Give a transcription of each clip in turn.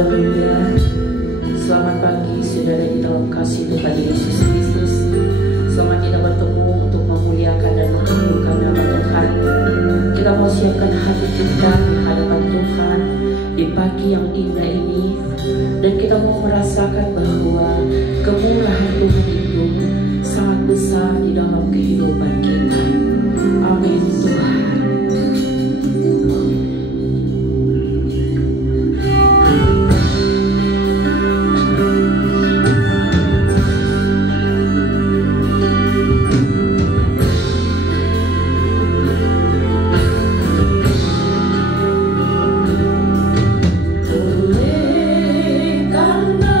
Haleluya. Selamat pagi saudara di dalam kasih Tuhan Yesus Kristus. Selamat kita bertemu untuk memuliakan dan mengagungkan nama Tuhan. Kita mau siapkan hati kita di hadapan Tuhan di pagi yang indah ini, dan kita mau merasakan bahwa kemurahan Tuhan itu sangat besar di dalam kehidupan kita. Amin Tuhan. Oleh karena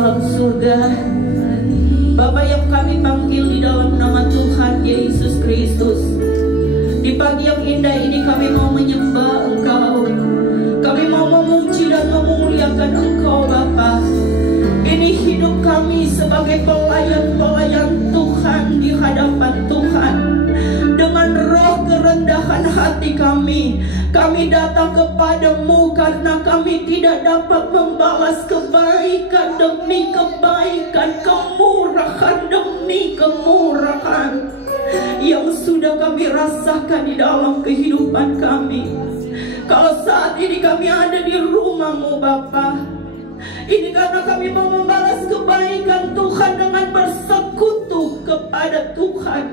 dalam surga, Bapa yang kami panggil di dalam nama Tuhan Yesus Kristus, di pagi yang indah ini kami mau menyembah Engkau. Kami mau memuji dan memuliakan Engkau Bapa. Ini hidup kami sebagai pelayan-pelayan Tuhan di hadapan Tuhan. Dengan roh kerendahan hati kami datang kepadamu karena kami tidak dapat membalas kebaikan demi kebaikan, kemurahan demi kemurahan yang sudah kami rasakan di dalam kehidupan kami. Kalau saat ini kami ada di rumah-Mu Bapa, ini karena kami mau membalas kebaikan Tuhan dengan bersekutu kepada Tuhan,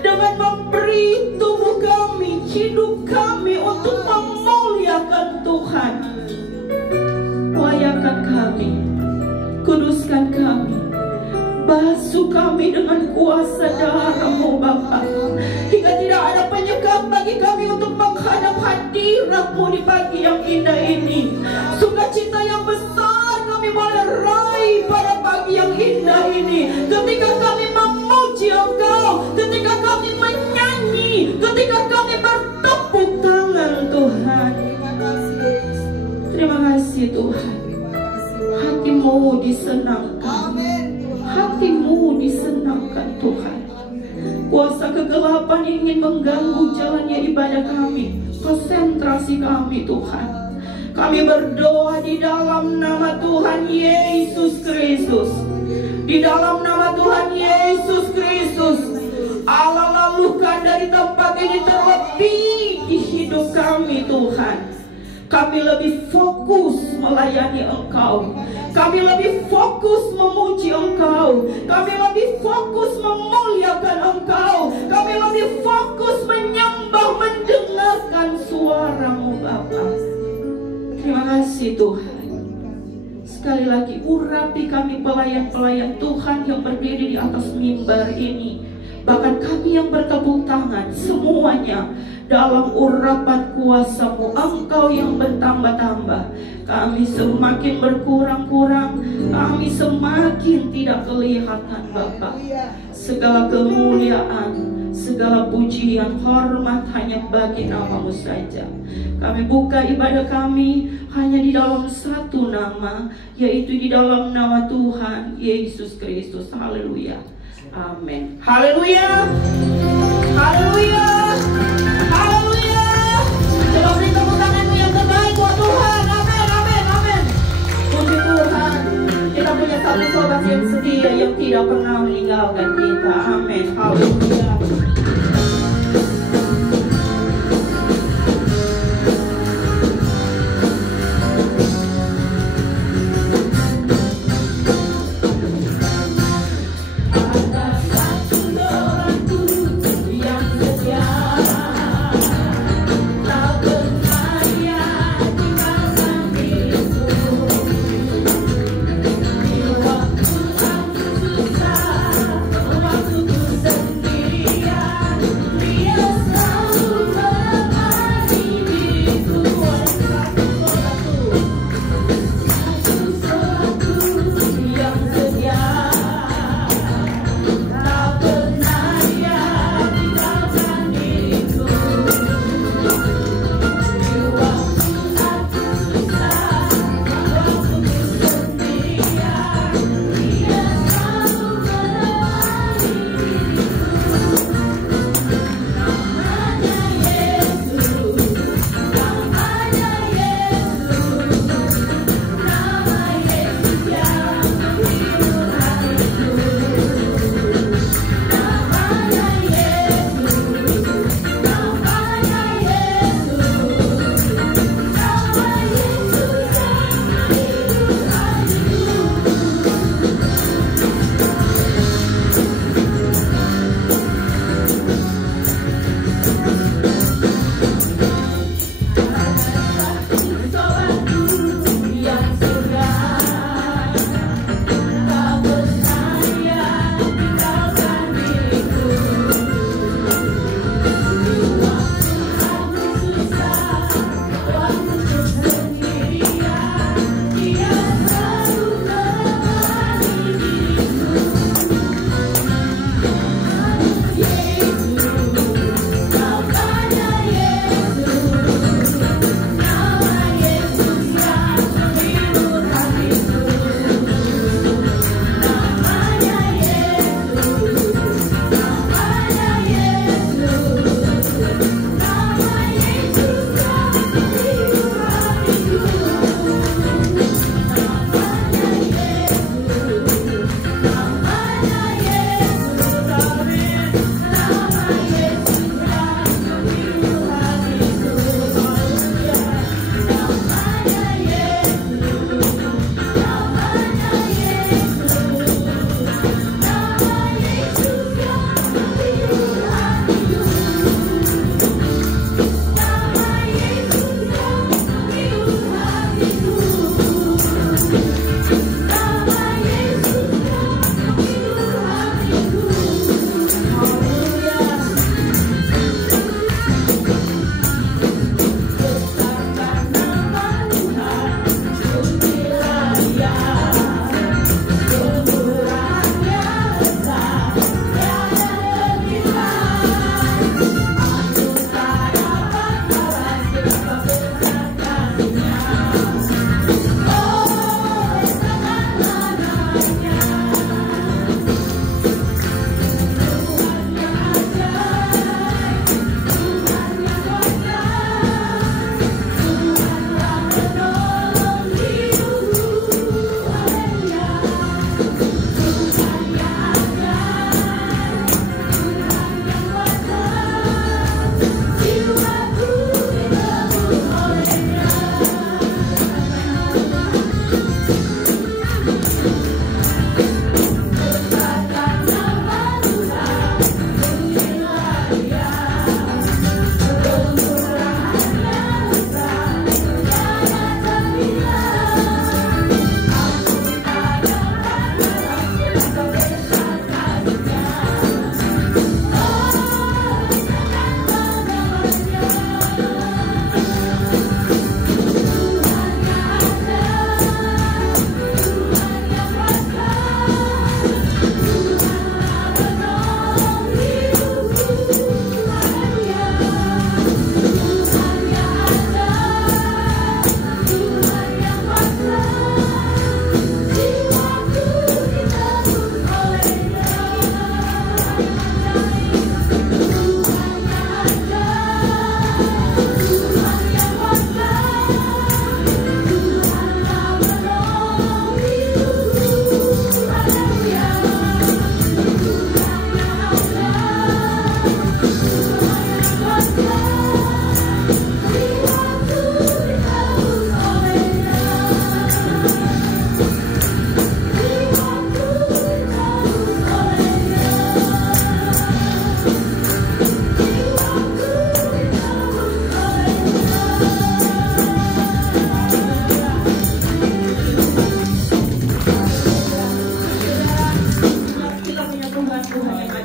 dengan memberi tubuh kami, hidup kami untuk memuliakan Tuhan. Layakan kami, kuduskan kami, basuh kami dengan kuasa darah-Mu Bapa, hingga tidak ada penyebab bagi kami untuk menghadap hadirat-Mu di pagi yang indah ini. Sukacita yang besar kami boleh raih pada pagi yang indah ini, ketika kami memuji Engkau, ketika kami menyanyi, ketika kami bertepuk tangan Tuhan. Terima kasih Tuhan. Hati-Mu disenangkan, hati-Mu disenangkan Tuhan. Kuasa kegelapan ingin mengganggu jalannya ibadah kami, konsentrasi kami Tuhan. Kami berdoa di dalam nama Tuhan Yesus Kristus. Di dalam nama Tuhan Yesus Kristus, Allah lalukan dari tempat ini terlebih di hidup kami Tuhan. Kami lebih fokus melayani Engkau, kami lebih fokus memuji Engkau, kami lebih fokus memuliakan Engkau, kami lebih fokus menyembah, mendengarkan suara-Mu Bapa. Terima kasih Tuhan. Sekali lagi urapi kami pelayan-pelayan Tuhan yang berdiri di atas mimbar ini, bahkan kami yang bertepuk tangan, semuanya dalam urapan kuasa-Mu. Engkau yang bertambah-tambah, kami semakin berkurang-kurang, kami semakin tidak kelihatan Bapa. Segala kemuliaan, segala pujian, hormat hanya bagi nama-Mu saja. Kami buka ibadah kami hanya di dalam satu nama, yaitu di dalam nama Tuhan Yesus Kristus. Haleluya. Amin. Haleluya. Haleluya. Haleluya. Coba beri tepuk tanganmu yang terbaik buat Tuhan. Amin. Amin. Amin. Puji Tuhan. Kita punya satu sobat yang setia yang tidak pernah meninggalkan kita. Amin. Haleluya. Waktu aku susah, waktu ku sendiri.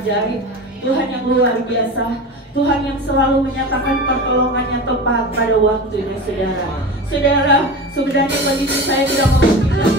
ajaib, Tuhan yang luar biasa, Tuhan yang selalu menyatakan pertolongannya tepat pada waktunya, saudara. Saudara, sebenarnya kondisi saya tidak memungkinkan.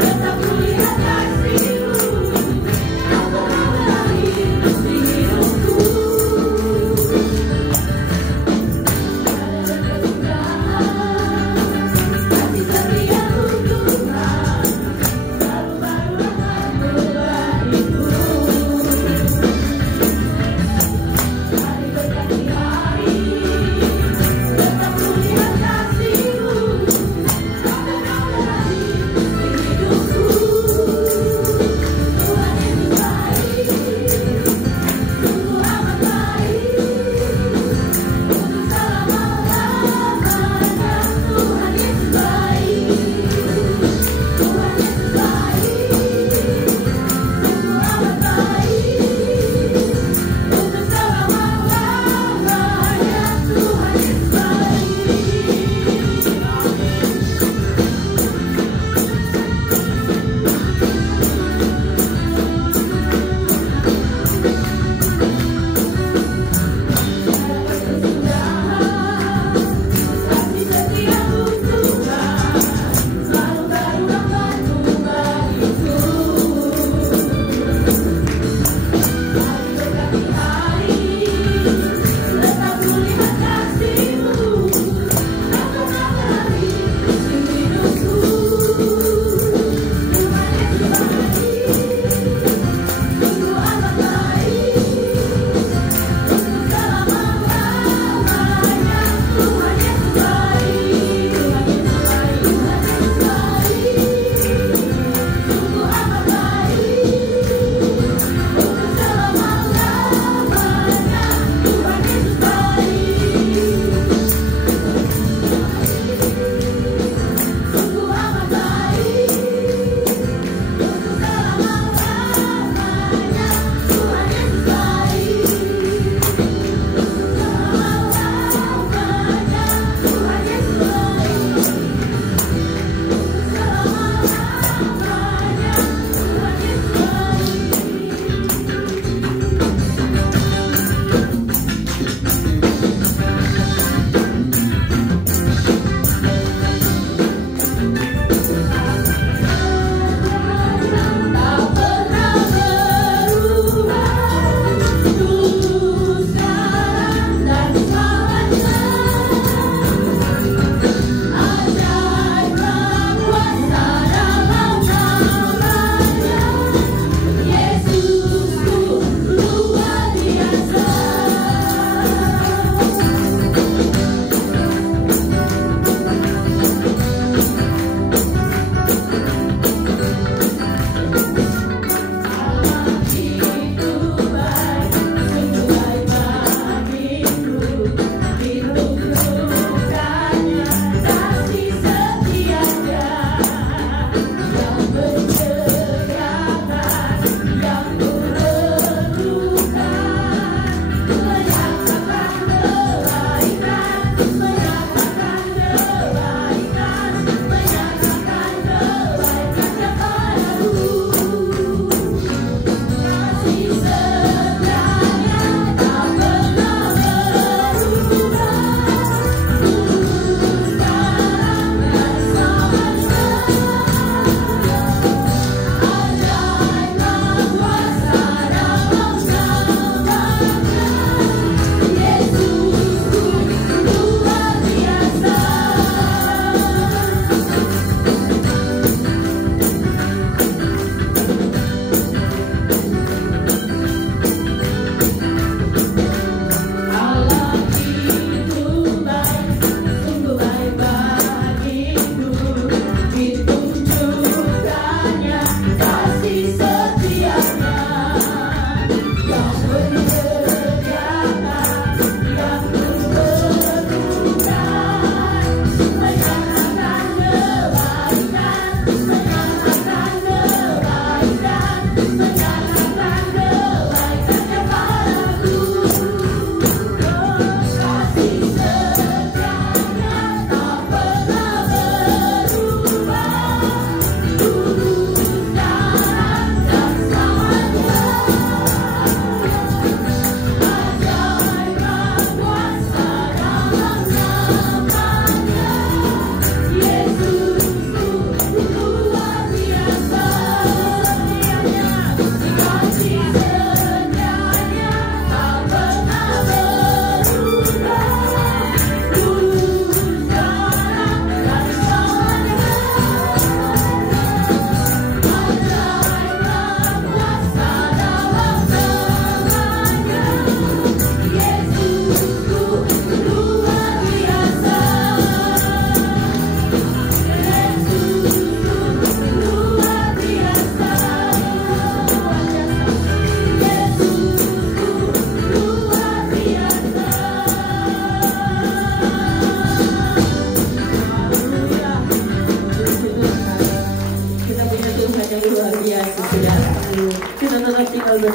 Tetap kulihat kasih-Mu.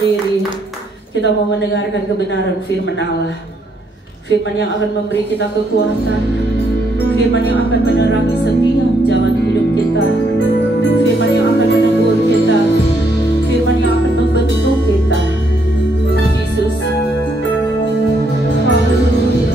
berdiri, kita mau mendengarkan kebenaran firman Allah. Firman yang akan memberi kita kekuatan, firman yang akan menerangi setiap jalan hidup kita, firman yang akan menegur kita, firman yang akan membentuk kita. Yesus, haleluya.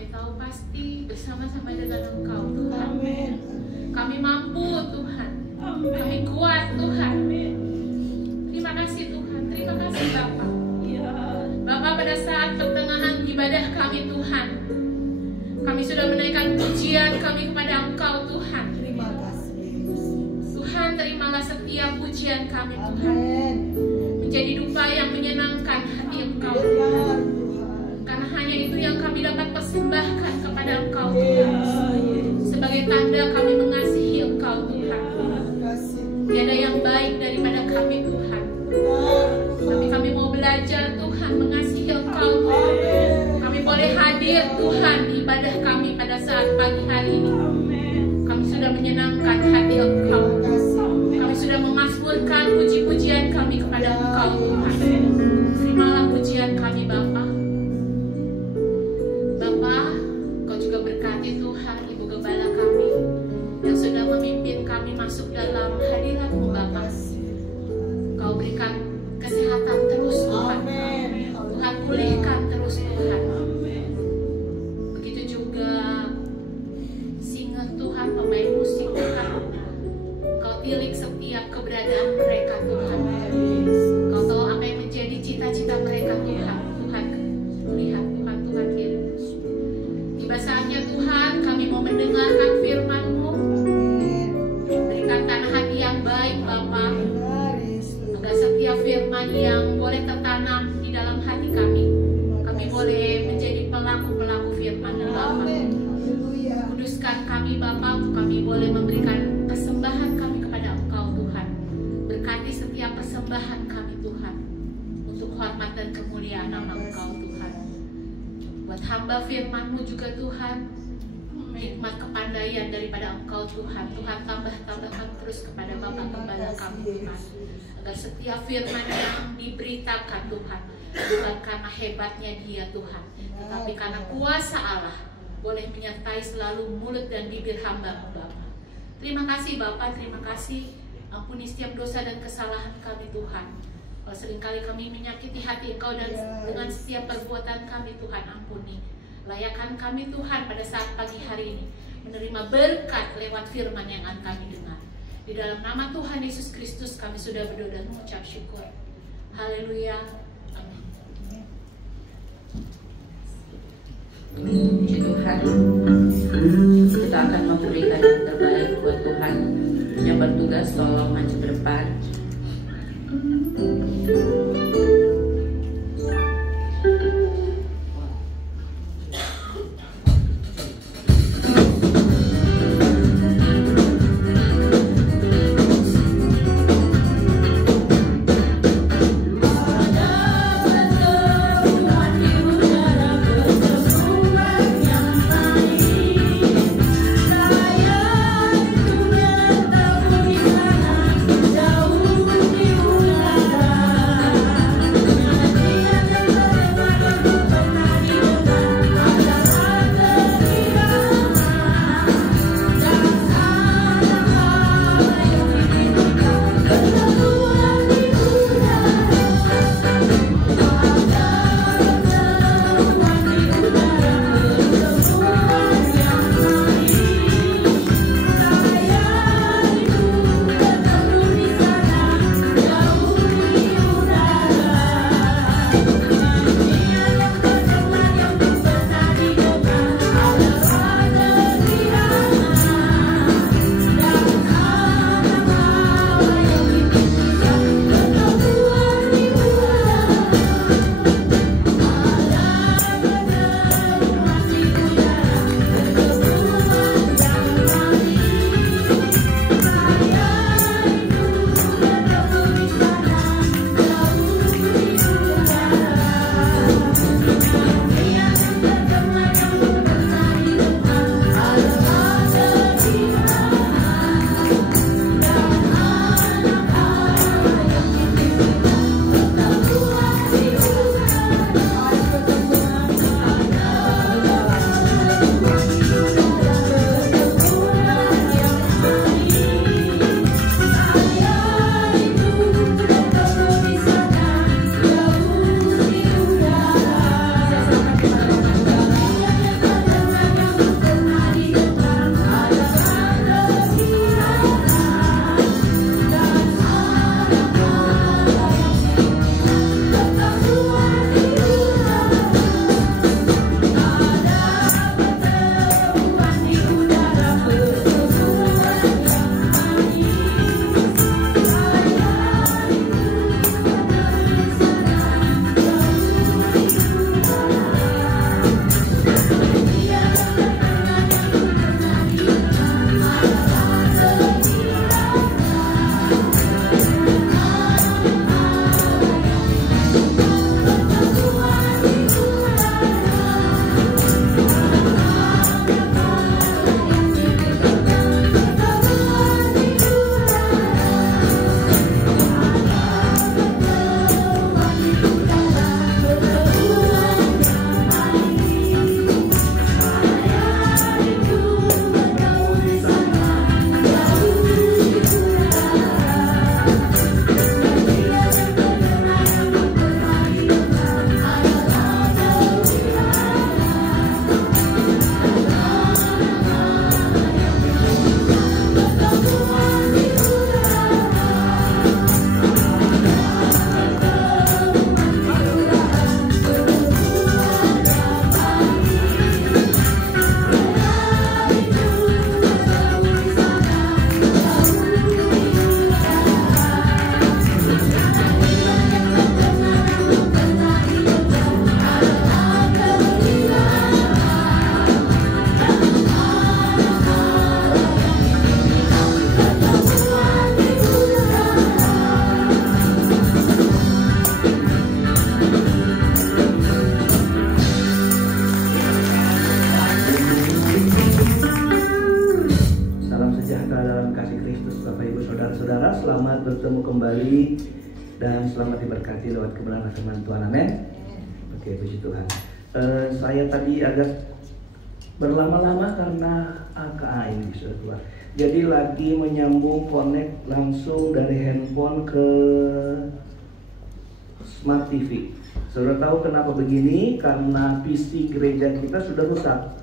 kami tahu pasti bersama-sama dengan Engkau Tuhan. Kami mampu Tuhan, kami kuat Tuhan. Terima kasih Tuhan, terima kasih Bapa. Bapak, pada saat pertengahan ibadah kami Tuhan, kami sudah menaikkan pujian kami kepada Engkau Tuhan. Tuhan, terimalah setiap pujian kami Tuhan, menjadi dupa yang menyenangkan hati Engkau Tuhan. Karena hanya itu yang kami dapat persembahkan kepada Engkau Tuhan, sebagai tanda kami mengasihi Engkau Tuhan. Tiada yang baik daripada kami Tuhan, tapi kami mau belajar Tuhan mengasihi Engkau Tuhan. Kami boleh hadir Tuhan di ibadah kami pada saat pagi hari ini. Kami sudah menyenangkan hati Engkau. Kami sudah memasmurkan puji-pujian kami kepada Engkau Tuhan. Terimalah pujian kami Bapa. Bapa, Kau juga berkati Tuhan Ibu Gembala kami yang sudah memimpin kami masuk dalam hadirat-Mu Bapa. Kau berikan kesehatan terus Tuhan. Tuhan pulihkan terus Tuhan. Begitu juga singer Tuhan, pemain musik Tuhan. Kau tilik setiap keberadaan mereka Tuhan. Kau tahu apa yang menjadi cita-cita mereka Tuhan. Tuhan lihat Tuhan, Tuhan kirim. Tiba saatnya Tuhan, kami mau mendengarkan firman-Mu. Berikan tanah hati yang baik Bapa, agar setiap firman yang boleh tertanam di dalam hati kami, kami boleh menjadi pelaku-pelaku firman-Mu Bapa. Kuduskan kami Bapa, untuk kami boleh memberikan persembahan kami kepada Engkau Tuhan. Berkati setiap persembahan kami Tuhan, untuk hormat dan kemuliaan nama Engkau Tuhan. Buat hamba firman-Mu juga Tuhan, hikmat kepandaian daripada Engkau Tuhan. Tuhan tambahkan terus kepada Bapak Gembala kami Tuhan, agar setiap firman yang diberitakan Tuhan bukan karena hebatnya dia Tuhan, tetapi karena kuasa Allah boleh menyertai selalu mulut dan bibir hamba-Mu Bapa. Terima kasih Bapa, terima kasih. Ampuni setiap dosa dan kesalahan kami Tuhan. Kalau seringkali kami menyakiti hati Engkau dan dengan setiap perbuatan kami Tuhan, ampuni. Layakan kami Tuhan pada saat pagi hari ini menerima berkat lewat firman yang akan kami dengar. Di dalam nama Tuhan Yesus Kristus kami sudah berdoa dan mengucap syukur. Haleluya. Amin. Puji Tuhan. Kita akan memberikan yang terbaik buat Tuhan. Yang bertugas tolong maju ke depan. Jauh bertemu kembali dan selamat diberkati lewat kebenaran firman Tuhan. Amin. Oke, puji Tuhan. Saya tadi agak berlama-lama karena AKA ini sudah keluar. Jadi lagi menyambung connect langsung dari handphone ke Smart TV. Saudara tahu kenapa begini? Karena PC gereja kita sudah rusak.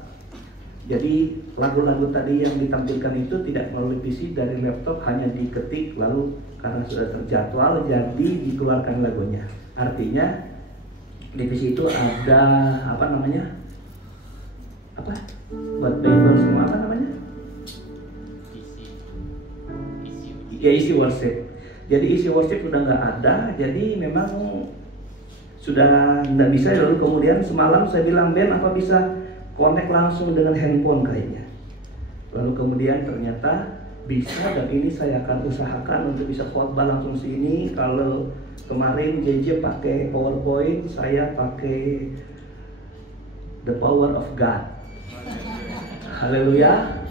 Jadi lagu-lagu tadi yang ditampilkan itu tidak melalui PC, dari laptop hanya diketik, lalu karena sudah terjadwal jadi dikeluarkan lagunya. Artinya di PC itu ada apa namanya? Apa? Buat Bible semua apa namanya? Isi worship. Jadi isi worship sudah nggak ada, jadi memang sudah nggak bisa. Lalu kemudian semalam saya bilang, Ben, apa bisa connect langsung dengan handphone kayaknya. Lalu kemudian ternyata bisa, dan ini saya akan usahakan untuk bisa khotbah langsung sini. Kalau kemarin JJ pakai PowerPoint, saya pakai The Power of God. Haleluya,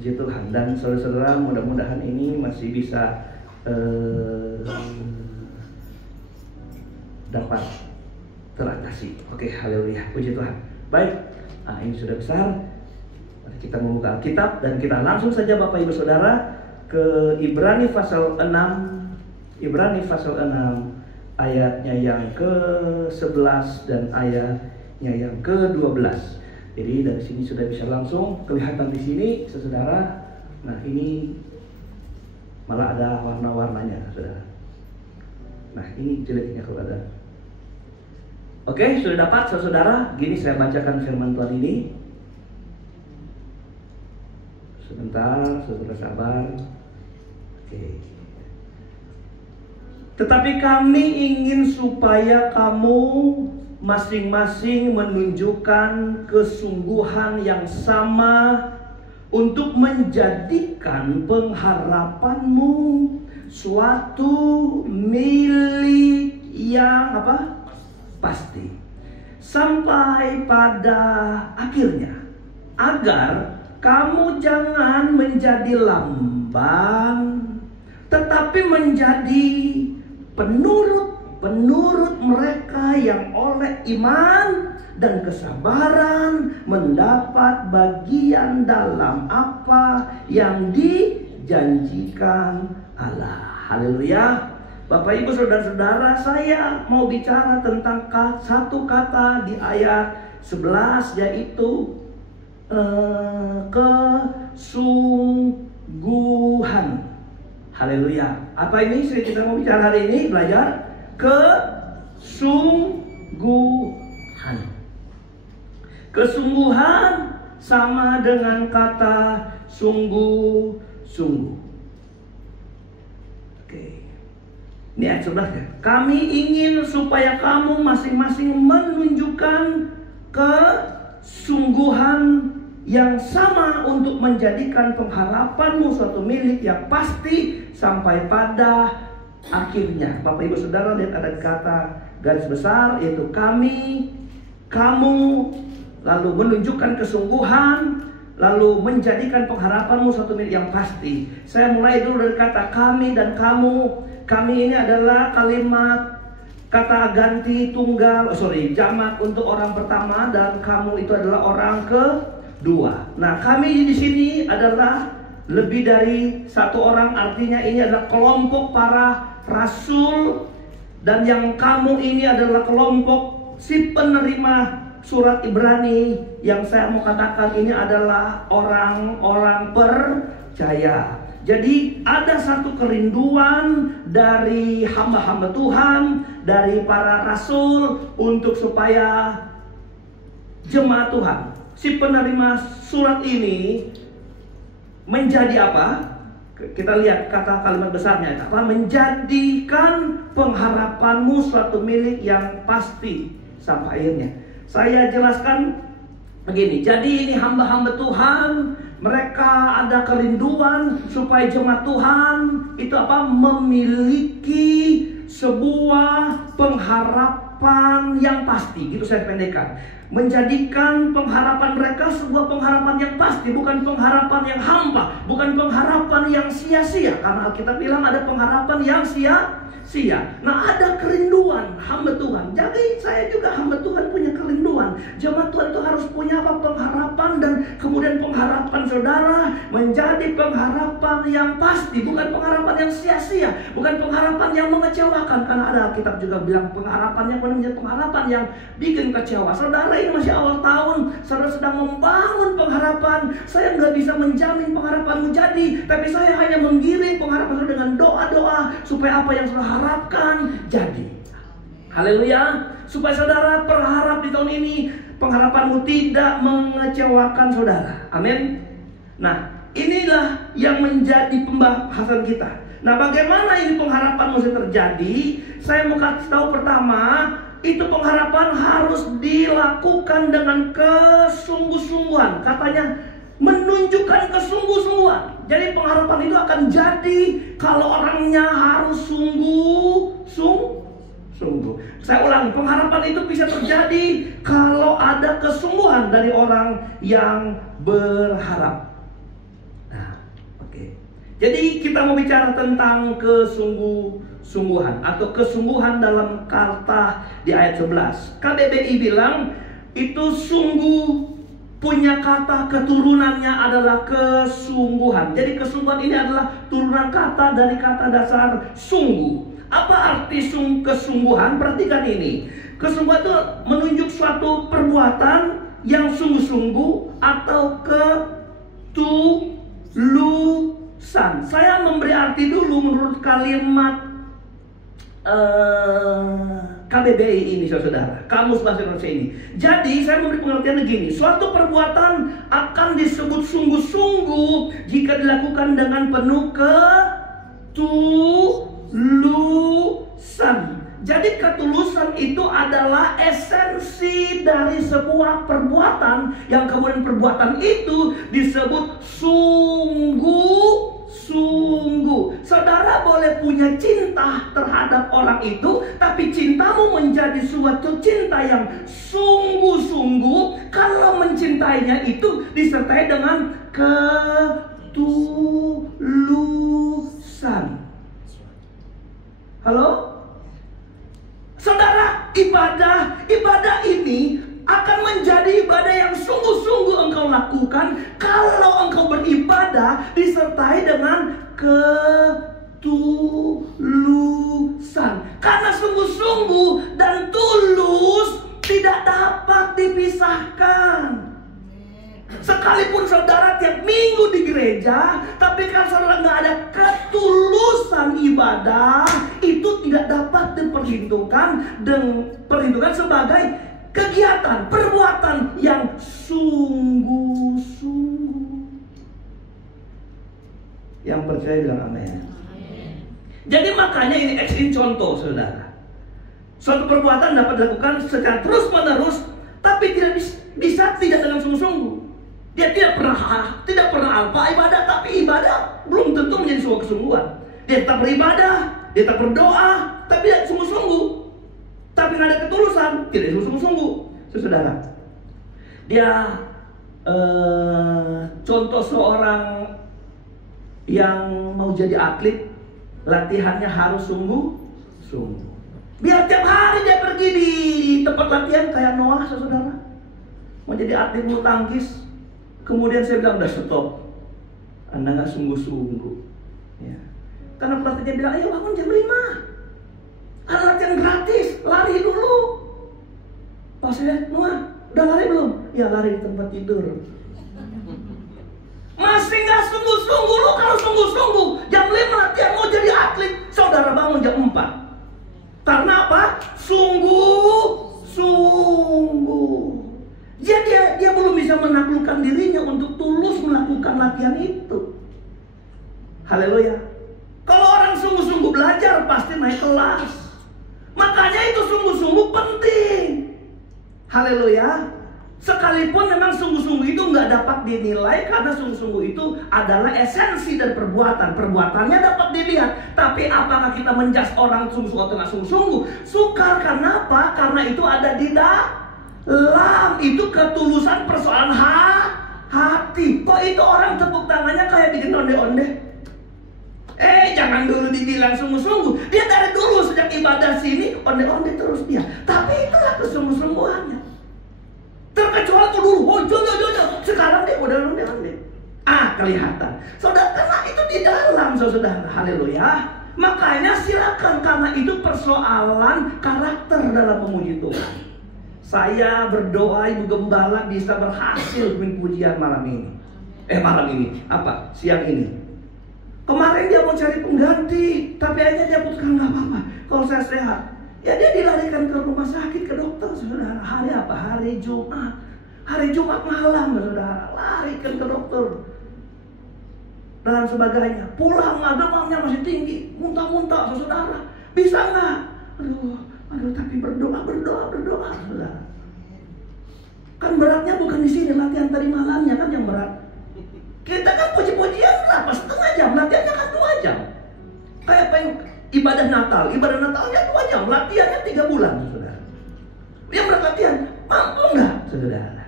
puji Tuhan. Dan saudara-saudara, mudah-mudahan ini masih bisa dapat teratasi. Oke, haleluya, puji Tuhan. Baik. Nah, ini sudah besar. Mari kita membuka Alkitab dan kita langsung saja Bapak Ibu Saudara ke Ibrani pasal 6. Ibrani pasal 6 ayatnya yang ke-11 dan ayatnya yang ke-12. Jadi dari sini sudah bisa langsung kelihatan di sini, saudara. Nah, ini malah ada warna-warnanya, saudara. Nah, ini jeleknya kalau ada. Oke, sudah dapat saudara? Gini saya bacakan firman Tuhan ini. Sebentar, saudara sabar. Oke. Tetapi kami ingin supaya kamu masing-masing menunjukkan kesungguhan yang sama untuk menjadikan pengharapanmu suatu milik yang apa? Pasti sampai pada akhirnya, agar kamu jangan menjadi lamban, tetapi menjadi penurut mereka yang oleh iman dan kesabaran mendapat bagian dalam apa yang dijanjikan Allah. Haleluya. Bapak Ibu Saudara-saudara, saya mau bicara tentang satu kata di ayat 11, yaitu kesungguhan. Haleluya. Apa ini kita mau bicara hari ini? Belajar kesungguhan. Kesungguhan sama dengan kata sungguh-sungguh. Oke. Ini ayat 11 ya. Kami ingin supaya kamu masing-masing menunjukkan kesungguhan yang sama untuk menjadikan pengharapanmu suatu milik yang pasti sampai pada akhirnya. Bapak Ibu Saudara, lihat ada kata garis besar, yaitu kami, kamu, lalu menunjukkan kesungguhan, lalu menjadikan pengharapanmu suatu milik yang pasti. Saya mulai dulu dari kata kami dan kamu. Kami ini adalah kalimat kata ganti tunggal, jamak untuk orang pertama, dan kamu itu adalah orang kedua. Nah, kami di sini adalah lebih dari satu orang, artinya ini adalah kelompok para rasul, dan yang kamu ini adalah kelompok si penerima surat Ibrani, yang saya mau katakan ini adalah orang-orang percaya. Jadi ada satu kerinduan dari hamba-hamba Tuhan, dari para rasul, untuk supaya jemaat Tuhan, si penerima surat ini menjadi apa? Kita lihat kata kalimat besarnya apa? Menjadikan pengharapanmu suatu milik yang pasti sampai akhirnya. Saya jelaskan begini. Jadi ini hamba-hamba Tuhan, mereka ada kerinduan supaya jemaat Tuhan itu apa? Memiliki sebuah pengharapan pengharapan yang pasti, gitu saya pendekkan. Menjadikan pengharapan mereka sebuah pengharapan yang pasti, bukan pengharapan yang hampa, bukan pengharapan yang sia-sia. Karena Alkitab bilang ada pengharapan yang sia-sia. Nah, ada kerinduan hamba Tuhan. Jadi saya juga hamba Tuhan punya kerinduan. Jemaat Tuhan itu harus punya apa? Pengharapan, dan kemudian pengharapan saudara menjadi pengharapan yang pasti, bukan pengharapan yang sia-sia, bukan pengharapan yang mengecewakan. Karena ada Alkitab juga bilang pengharapan yang menjadi pengharapan yang bikin kecewa. Saudara, ini masih awal tahun, saudara sedang membangun pengharapan. Saya nggak bisa menjamin pengharapanmu jadi, tapi saya hanya menggiring pengharapan saudara dengan doa-doa supaya apa yang saudara harapkan jadi. Haleluya. Supaya saudara berharap di tahun ini pengharapanmu tidak mengecewakan saudara. Amin. Nah, inilah yang menjadi pembahasan kita. Nah, bagaimana ini pengharapan mesti terjadi? Saya mau kasih tahu pertama, itu pengharapan harus dilakukan dengan kesungguh-sungguhan. Katanya menunjukkan kesungguh-sungguhan. Jadi pengharapan itu akan jadi kalau orangnya harus sungguh-sungguh. Saya ulangi, pengharapan itu bisa terjadi kalau ada kesungguhan dari orang yang berharap. Nah, oke. Jadi kita mau bicara tentang kesungguhan atau kesungguhan dalam kata di ayat 11. KBBI bilang itu sungguh punya kata keturunannya adalah kesungguhan. Jadi kesungguhan ini adalah turunan kata dari kata dasar sungguh. Apa arti kesungguhan? Perhatikan ini. Kesungguhan itu menunjuk suatu perbuatan yang sungguh-sungguh atau ketulusan. Saya memberi arti dulu menurut kalimat KBBI ini, saudara, Kamus Bahasa Indonesia ini. Jadi saya memberi pengertian begini: suatu perbuatan akan disebut sungguh-sungguh jika dilakukan dengan penuh ketulusan. Jadi ketulusan itu adalah esensi dari sebuah perbuatan, yang kemudian perbuatan itu disebut sungguh-sungguh. Saudara boleh punya cinta terhadap orang itu, tapi cintamu menjadi suatu cinta yang sungguh-sungguh kalau mencintainya itu disertai dengan ketulusan. Halo? Saudara, ibadah ini akan menjadi ibadah yang sungguh-sungguh engkau lakukan kalau engkau beribadah disertai dengan ketulusan. Karena sungguh-sungguh dan tulus tidak dapat dipisahkan. Sekalipun saudara tiap minggu di gereja, tapi kalau saudara nggak ada ketulusan ibadah, itu tidak dapat diperhitungkan sebagai kegiatan, perbuatan yang sungguh-sungguh. Yang percaya bilang amin. Jadi makanya ini contoh, saudara. Suatu perbuatan dapat dilakukan secara terus-menerus, tapi tidak dengan sungguh-sungguh. Dia tidak pernah alpa ibadah, tapi ibadah belum tentu menjadi sebuah kesungguhan. Dia tetap beribadah, dia tetap berdoa, tapi tidak sungguh-sungguh. Tapi nggak ada ketulusan, tidak sungguh-sungguh. Saudara, dia contoh seorang yang mau jadi atlet, latihannya harus sungguh-sungguh. Biar tiap hari dia pergi di tempat latihan kayak Noah, saudara. Mau jadi atlet bulu tangkis. Kemudian saya bilang, udah stop, Anda nggak sungguh-sungguh. Ya. Karena pelatihnya bilang, ayo bangun jam 5. Ada latihan gratis, lari dulu. Pas saya lihat, Noah, udah lari belum? Ya, lari di tempat tidur. Masih nggak sungguh-sungguh. Lu kalau sungguh-sungguh, jam 5 latihan mau jadi atlet, saudara bangun jam 4. Karena apa? Sungguh-sungguh. Dia belum bisa menaklukkan dirinya untuk tulus melakukan latihan itu. Haleluya. Kalau orang sungguh-sungguh belajar pasti naik kelas. Makanya itu sungguh-sungguh penting. Haleluya. Sekalipun memang sungguh-sungguh itu nggak dapat dinilai, karena sungguh-sungguh itu adalah esensi dan perbuatan. Perbuatannya dapat dilihat, tapi apakah kita menjudge orang sungguh-sungguh atau nggak sungguh-sungguh? Sukar, karena apa? Karena itu ada di dalam. Itu ketulusan persoalan hati. Kok itu orang tepuk tangannya kayak bikin onde-onde? Jangan dulu dibilang sungguh-sungguh. Dia dari dulu sejak ibadah sini onde-onde terus dia. Tapi itulah kesungguh-sungguhannya. Terkecuali tuh dulu, jodoh. Sekarang dia udah onde-onde. Kelihatan. Saudara, karena itu di dalam, saudara. Haleluya. Makanya silakan, karena itu persoalan karakter dalam memuji Tuhan. Saya berdoa Ibu Gembala bisa berhasil pujian malam ini. Siang ini. Kemarin dia mau cari pengganti, tapi akhirnya dia putuskan nggak apa-apa. Kalau saya sehat, ya dia dilarikan ke rumah sakit, ke dokter, saudara. Hari apa? Hari Jumat. Hari Jumat malam, saudara. Larikan ke dokter dan sebagainya. Pulang, demamnya masih tinggi, muntah-muntah, saudara. Bisa nggak? Aduh, tapi berdoa, saudara. Kan beratnya bukan di sini, latihan tadi malamnya kan yang berat. Kita kan puji-pujian berapa? Setengah jam, latihannya kan 2 jam. Kayak ibadah Natal. Ibadah Natalnya 2 jam, latihannya 3 bulan, saudara. Yang berlatihan, mampu nggak, saudara?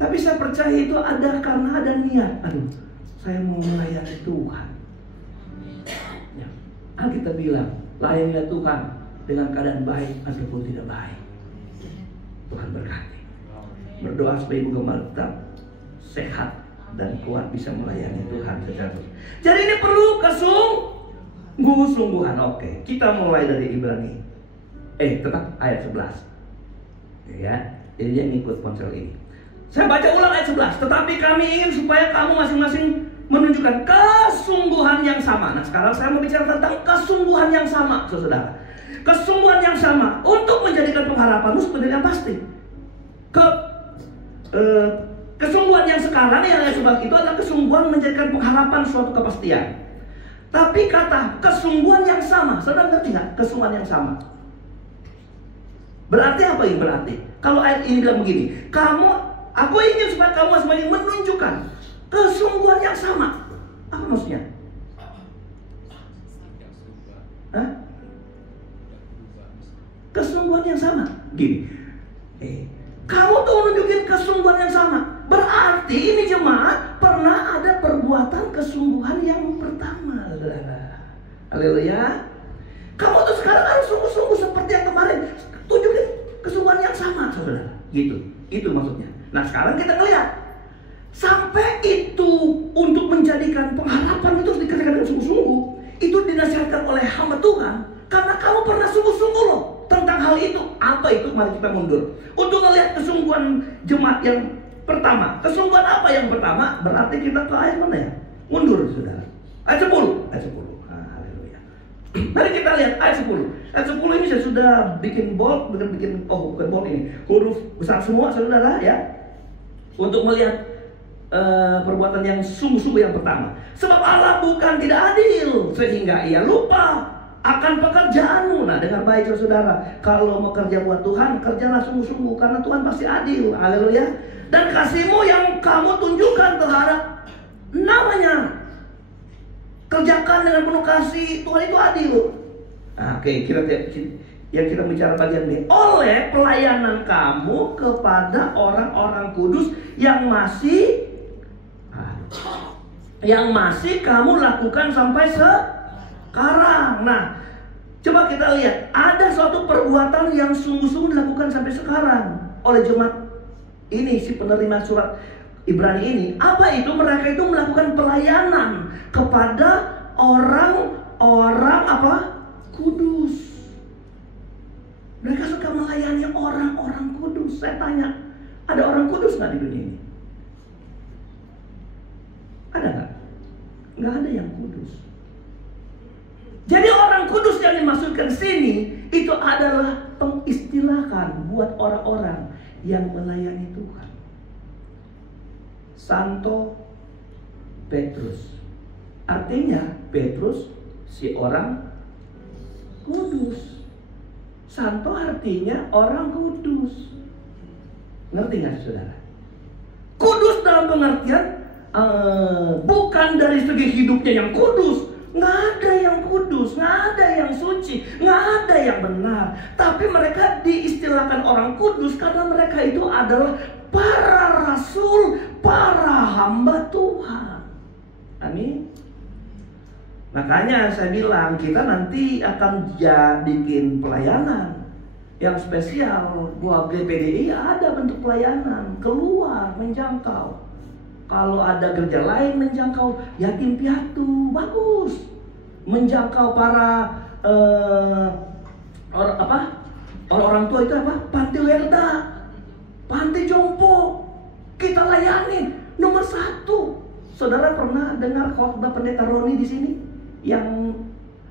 Tapi saya percaya itu ada karena ada niat. Saya mau melayani Tuhan. Ya. Kita bilang, layanilah Tuhan dengan keadaan baik ataupun tidak baik. Tuhan berkati. Berdoa supaya Ibu Gembala tetap sehat dan kuat bisa melayani Tuhan secara terus. Jadi ini perlu kesungguh-sungguhan. Oke, kita mulai dari Ibrani. Tetap ayat 11. Ya, jadi dia ngikut ponsel ini. Saya baca ulang ayat 11. Tetapi kami ingin supaya kamu masing-masing menunjukkan kesungguhan yang sama. Nah, sekarang saya mau bicara tentang kesungguhan yang sama, saudara. Kesungguhan yang sama untuk menjadikan pengharapanmu sebenarnya pasti. Kesungguhan yang sekarang yang ayat 11 itu adalah kesungguhan menjadikan pengharapan suatu kepastian. Tapi kata kesungguhan yang sama, saudara ngerti nggak? Kesungguhan yang sama. Berarti apa ini? Berarti kalau ayat ini bilang begini, aku ingin supaya kamu masing-masing menunjukkan kesungguhan yang sama. Apa maksudnya? Kesungguhan yang sama. Gini. Kamu tuh nunjukin kesungguhan yang sama. Berarti ini jemaat pernah ada perbuatan kesungguhan yang pertama. Haleluya. Kamu tuh sekarang harus sungguh-sungguh seperti yang kemarin. Tunjukin kesungguhan yang sama, saudara. Gitu. Itu maksudnya. Nah, sekarang kita ngelihat. Sampai itu untuk menjadikan pengharapan itu dikerjakan dengan sungguh-sungguh. Itu dinasihatkan oleh hamba Tuhan. Karena kamu pernah sungguh-sungguh loh tentang hal itu. Apa itu? Mari kita mundur. Untuk melihat kesungguhan jemaat yang pertama. Kesungguhan apa yang pertama? Berarti kita ke ayat mana ya? Mundur, saudara. Ayat 10. Haleluya. Mari kita lihat ayat 10. Ayat 10 ini saya sudah bikin bold, bukan bold ini. Huruf besar semua, saudara ya. Untuk melihat perbuatan yang sungguh-sungguh yang pertama. Sebab Allah bukan tidak adil sehingga ia lupa akan pekerjaanmu. Nah, dengar baik saudara. Kalau mau kerja buat Tuhan, kerjalah sungguh-sungguh karena Tuhan pasti adil. Haleluya. Dan kasihmu yang kamu tunjukkan terhadap namanya, kerjakan dengan penuh kasih. Tuhan itu adil. Nah, oke, yang kita bicara bagian B. Oleh pelayanan kamu kepada orang-orang kudus yang masih kamu lakukan sampai sekarang. Nah, coba kita lihat. Ada suatu perbuatan yang sungguh-sungguh dilakukan sampai sekarang oleh jemaat ini, si penerima surat Ibrani ini. Apa itu? Mereka itu melakukan pelayanan kepada orang-orang kudus. Mereka suka melayani orang-orang kudus. Saya tanya, ada orang kudus nggak di dunia ini? Ada nggak? Nggak ada yang kudus. Jadi orang kudus yang dimaksudkan sini itu adalah pengistilahan buat orang-orang yang melayani Tuhan. Santo Petrus, artinya Petrus si orang kudus. Santo artinya orang kudus. Ngerti nggak saudara? Kudus dalam pengertian bukan dari segi hidupnya yang kudus. Nggak ada yang kudus, nggak ada yang suci, nggak ada yang benar. Tapi mereka diistilahkan orang kudus karena mereka itu adalah para rasul, para hamba Tuhan. Amin. Makanya saya bilang kita nanti akan bikin pelayanan yang spesial buat GPDI. Ada bentuk pelayanan keluar menjangkau. Kalau ada gereja lain menjangkau yatim piatu, bagus. Menjangkau para orang tua itu apa? Panti Werda, panti jompo. Kita layani nomor 1. Saudara pernah dengar khotbah pendeta Roni di sini? Yang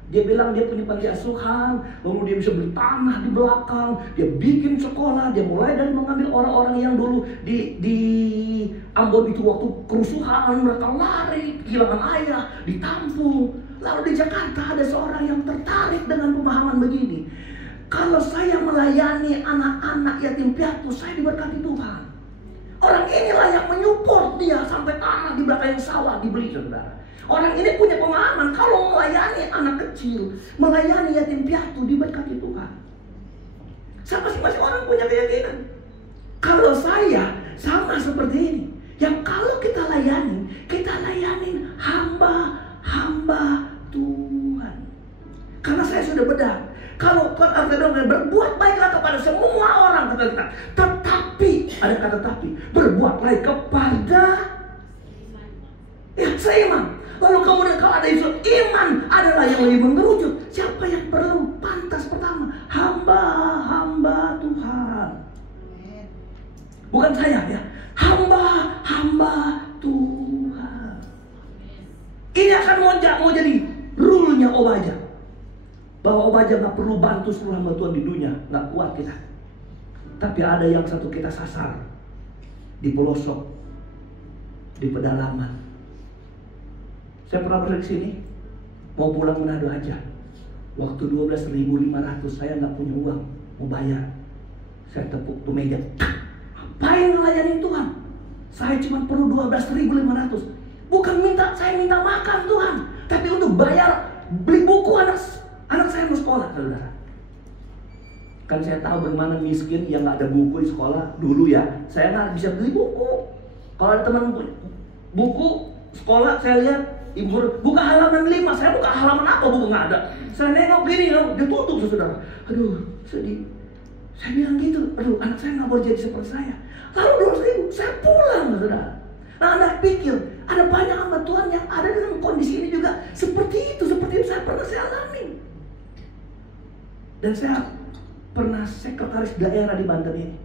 dia bilang dia punya panti asuhan, lalu dia bisa beli tanah di belakang, dia bikin sekolah, dia mulai dari mengambil orang-orang yang dulu di Ambon itu waktu kerusuhan mereka lari, kehilangan ayah, ditampung. Lalu di Jakarta ada seorang yang tertarik dengan pemahaman begini. Kalau saya melayani anak-anak yatim piatu, saya diberkati Tuhan. Orang inilah yang menyupport dia sampai tanah di belakang sawah dibeli, saudara. Orang ini punya pemahaman kalau melayani anak kecil, melayani yatim piatu diberkati Tuhan. Masing-masing orang punya keyakinan. Kalau saya sama seperti ini, yang kalau kita layanin hamba Tuhan. Karena saya sudah bedah. Kalau berbuat baiklah kepada semua orang, kata kita. Tetapi ada kata tapi, berbuat baik kepada yang seiman. Lalu kemudian kalau ada isu iman adalah yang lebih mengerucut. Siapa yang perlu? Pantas pertama hamba Tuhan. Bukan saya ya. Hamba Tuhan. Ini akan mau jadi rule-nya Obaja. Bahwa Obaja gak perlu bantu seluruh hamba Tuhan di dunia. Gak kuat kita. Tapi ada yang satu kita sasar. Di pelosok, di pedalaman. Saya pernah pergi ke sini, mau pulang Manado aja. Waktu 12.500 saya nggak punya uang, mau bayar. Saya tepuk tuh meja. Ngapain ngelayanin Tuhan? Saya cuma perlu 12.500. Bukan saya minta makan Tuhan, tapi untuk bayar beli buku anak saya mau sekolah, saudara. Kan saya tahu bagaimana miskin yang nggak ada buku di sekolah dulu ya. Saya nggak bisa beli buku. Kalau ada teman buku sekolah, saya lihat ibu buka halaman 5, saya buka halaman apa, buku nggak ada. Saya nengok gini, dia tutup, saudara. Aduh, sedih. Saya bilang gitu, aduh anak saya nggak boleh jadi seperti saya. Lalu 200.000, saya pulang, saudara. Nah, Anda pikir ada banyak hamba Tuhan yang ada dalam kondisi ini juga seperti itu saya pernah alami. Dan saya pernah sekretaris daerah di Banten ini.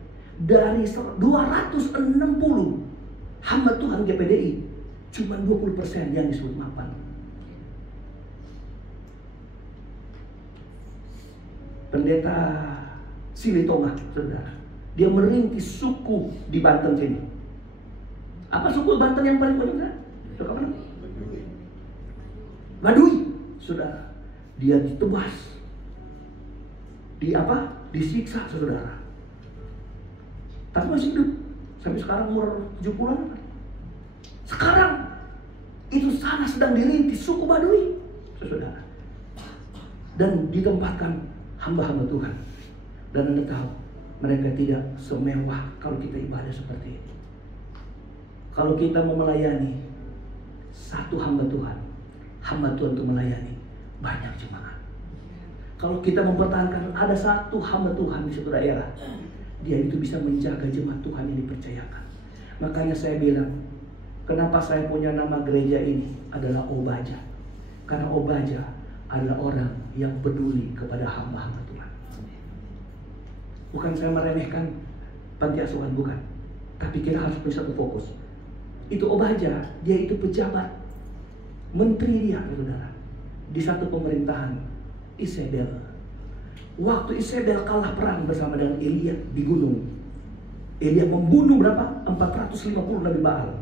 Dari 260 hamba Tuhan GPDI, cuma 20% yang disebut mapan. Pendeta Silitonga, saudara, dia merintis suku di Banten sini. Apa suku Banten yang paling banyak? Suku apa? Baduy, saudara. Dia ditebas, disiksa, saudara. Tapi masih hidup sampai sekarang umur 70-an. Sekarang itu sana sedang dirintis suku Baduy, saudara. Dan ditempatkan hamba-hamba Tuhan. Dan Anda tahu, mereka tidak semewah kalau kita ibadah seperti ini. Kalau kita mau melayani satu hamba Tuhan untuk melayani banyak jemaat. Kalau kita mempertahankan ada satu hamba Tuhan di suatu daerah, dia itu bisa menjaga jemaat Tuhan yang dipercayakan. Makanya saya bilang, kenapa saya punya nama gereja ini adalah Obaja. Karena Obaja adalah orang yang peduli kepada hamba-hamba Tuhan. Bukan saya meremehkan panti asuhan, bukan. Tapi kita harus punya satu fokus. Itu Obaja, dia itu pejabat, menteri dia, saudara, di satu pemerintahan Isabel. Waktu Isabel kalah perang bersama dengan Elia di gunung, Elia membunuh berapa? 450 Nabi Baal.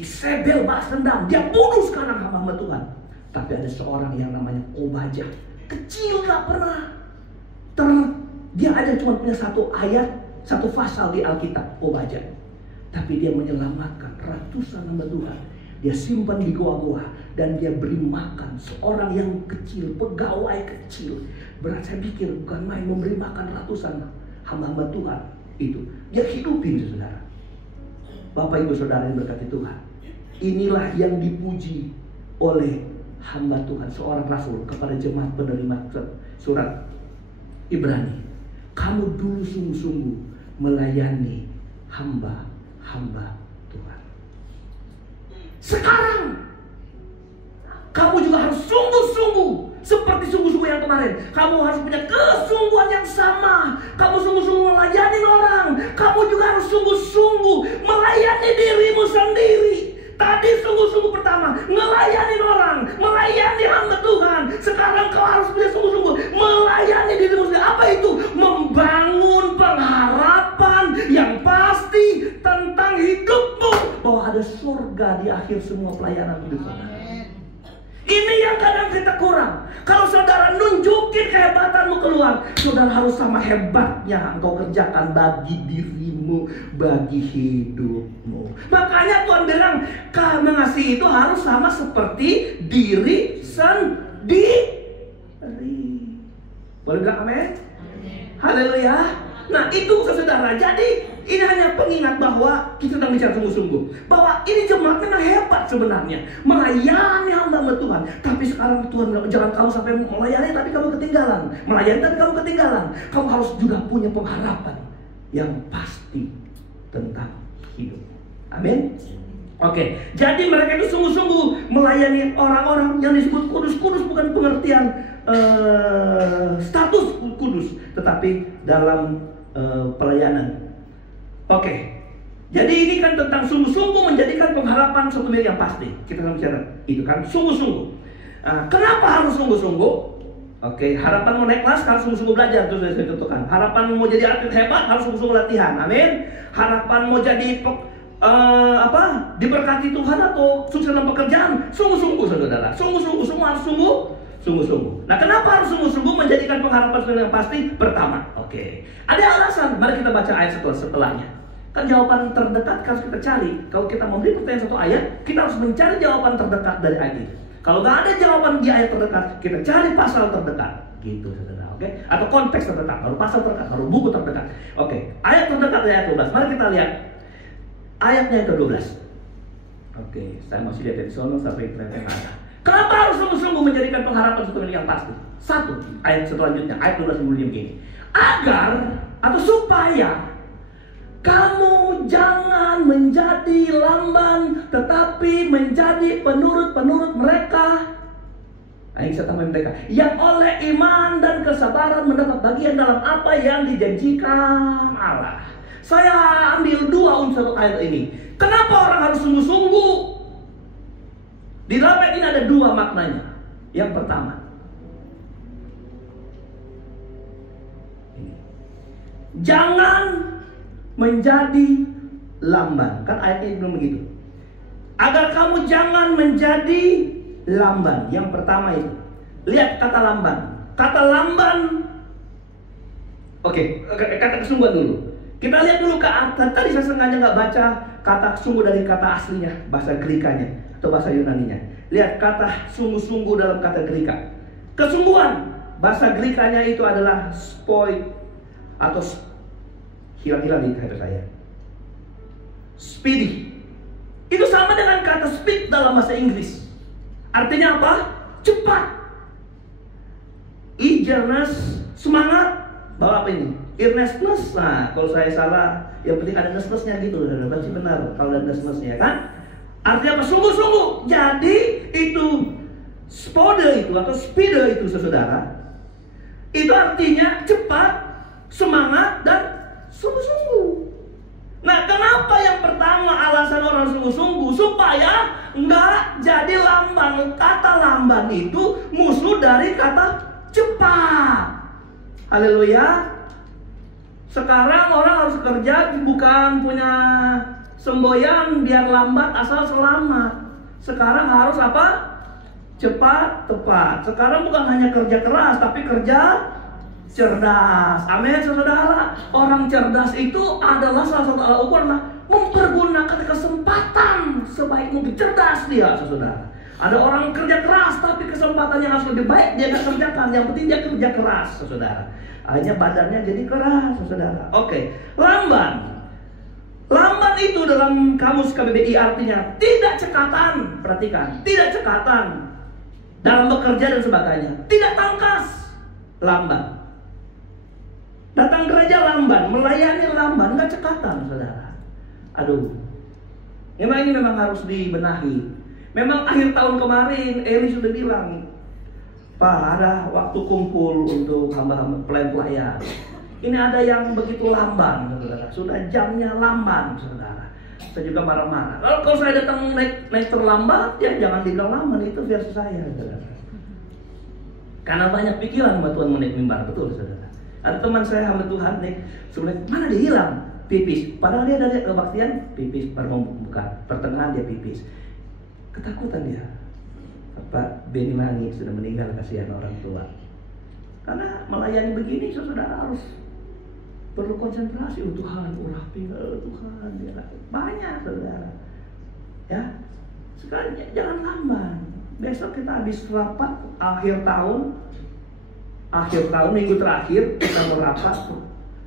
Isabel balas dendam, dia bunuh sekarang hamba Tuhan. Tapi ada seorang yang namanya Obaja, kecil, gak pernah dia aja cuma punya satu ayat satu pasal di Alkitab, baca. Tapi dia menyelamatkan ratusan hamba Tuhan. Dia simpan di goa-goa dan dia beri makan seorang yang kecil, pegawai kecil. Berat saya pikir bukan main, memberi makan ratusan hamba-hamba Tuhan itu. Dia hidupin, saudara. Bapak Ibu Saudara yang berkati Tuhan, inilah yang dipuji oleh hamba Tuhan, seorang rasul kepada jemaat penerima surat Ibrani. Kamu dulu sungguh-sungguh melayani hamba-hamba Tuhan. Sekarang kamu juga harus sungguh-sungguh seperti sungguh-sungguh yang kemarin. Kamu harus punya kesungguhan yang sama. Kamu sungguh-sungguh melayani orang. Kamu juga harus sungguh-sungguh melayani dirimu sendiri. Tadi sungguh-sungguh pertama melayani orang, melayani hamba Tuhan. Sekarang kau harus punya sungguh-sungguh melayani dirimu sendiri. Apa itu? Membangun pengharapan yang pasti tentang hidupmu, bahwa ada surga di akhir semua pelayanan hidup saudara. Ini yang kadang kita kurang. Kalau saudara nunjukin kehebatanmu keluar, saudara harus sama hebatnya engkau kerjakan bagi dirimu, bagi hidupmu. Makanya Tuhan bilang, mengasihi itu harus sama seperti diri sendiri. Boleh bilang amin? Haleluya. Nah itu saudara, jadi ini hanya pengingat bahwa kita sedang bicara sungguh-sungguh, bahwa ini jemaat memang hebat sebenarnya, melayani hamba Tuhan. Tapi sekarang Tuhan bilang, jangan kamu sampai melayani tapi kamu ketinggalan, melayani tapi kamu ketinggalan. Kamu harus juga punya pengharapan yang pasti tentang hidup. Amin. Oke, jadi mereka itu sungguh-sungguh melayani orang-orang yang disebut kudus. Kudus bukan pengertian status kudus, tetapi dalam pelayanan. Oke, jadi ini kan tentang sungguh-sungguh menjadikan pengharapan suatu milik yang pasti. Kita akan bicara itu kan, sungguh-sungguh. Kenapa harus sungguh-sungguh? Oke, harapan mau naik kelas harus sungguh-sungguh belajar, itu saya contohkan. Harapan mau jadi atlet hebat harus sungguh-sungguh latihan. Amin. Harapan mau jadi diberkati Tuhan atau sukses dalam pekerjaan, sungguh-sungguh saudara. Sungguh-sungguh, semua harus sungguh-sungguh. Nah, kenapa harus sungguh-sungguh menjadikan pengharapan yang pasti? Pertama, ada alasan. Mari kita baca ayat setelahnya. Kan jawaban terdekat harus kita cari. Kalau kita memberi pertanyaan satu ayat, kita harus mencari jawaban terdekat dari ayat itu. Kalau nggak ada jawaban di ayat terdekat, kita cari pasal terdekat, gitu saudara. Atau konteks terdekat, baru pasal terdekat, baru buku terdekat. Ayat terdekat dari ayat 12. Mari kita lihat ayatnya yang ke-12. Saya masih lihat dari sono sampai ke ada. Kenapa harus sungguh-sungguh menjadikan pengharapan suatu milik yang pasti? Satu, ayat selanjutnya, ayat 12 bunyinya begini. Agar atau supaya kamu jangan menjadi lamban, tetapi menjadi penurut-penurut mereka. Ini saya tambahin mereka, yang oleh iman dan kesabaran mendapat bagian dalam apa yang dijanjikan Allah. Saya ambil dua unsur ayat ini. Kenapa orang harus sungguh-sungguh? Di dalam ayat ini ada dua maknanya. Yang pertama, jangan menjadi lamban. Kan ayat ini belum begitu. Agar kamu jangan menjadi lamban. Yang pertama itu. Lihat kata lamban. Kata lamban. Kata kesungguhan dulu. Kita lihat dulu ke atas. Tadi saya sengaja nggak baca kata sungguh dari kata aslinya, bahasa Grikanya atau bahasa Yunaninya. Lihat kata sungguh-sungguh dalam kata Grika. Kesungguhan bahasa Grikanya itu adalah spoi atau hilang-hilang di kata saya. Speedy. Itu sama dengan kata speed dalam bahasa Inggris. Artinya apa? Cepat. Eagerness, semangat. Bawa apa ini? Earnestness. Nah, kalau saya salah, yang penting ada ness-nessnya gitu. Berarti benar kalau ada ness-nessnya kan? Artinya apa? Sungguh-sungguh. Jadi itu spode itu atau speed itu saudara. Itu artinya cepat, semangat dan sungguh-sungguh. Nah, kenapa yang pertama alasan orang sungguh-sungguh? Supaya nggak jadi lamban. Kata lamban itu musuh dari kata cepat. Haleluya. Sekarang orang harus kerja bukan punya semboyan biar lambat asal selamat. Sekarang harus apa? Cepat, tepat. Sekarang bukan hanya kerja keras tapi kerja cerdas. Amin, saudara. Orang cerdas itu adalah salah satu alat ukur mempergunakan kesempatan sebaik mungkin. Cerdas dia, saudara. Ada orang kerja keras tapi kesempatan yang harus lebih baik dia nggak kerjakan. Yang penting dia kerja keras, saudara. Akhirnya badannya jadi keras, saudara. Oke, lamban. Lamban itu dalam kamus KBBI artinya tidak cekatan. Perhatikan, tidak cekatan dalam bekerja dan sebagainya. Tidak tangkas, lamban. Datang gereja lamban, melayani lamban, nggak cekatan, saudara. Aduh, memang ini memang harus dibenahi. Memang akhir tahun kemarin Eli sudah bilang, Pak, ada waktu kumpul untuk hamba-hamba pelayan. Ini ada yang begitu lamban, saudara. Sudah jamnya lamban, saudara. Saya juga marah-marah. Kalau saya datang naik terlambat, ya jangan dibilang lamban, itu versi saya, saudara. Karena banyak pikiran hamba Tuhan mau naik mimbar, betul, saudara. Ada teman saya hamba Tuhan naik, sebelah mana dia hilang? Pipis. Padahal dia dari kebaktian, pipis baru mau buka. Pertengahan dia pipis. Ketakutan dia. Pak Beni nangis, sudah meninggal, kasihan orang tua. Karena melayani begini, saudara harus perlu konsentrasi. Oh Tuhan, urapi, Tuhan, ya. Banyak, saudara. Ya, sekarang jangan lamban. Besok kita habis rapat akhir tahun, minggu terakhir kita mau rapat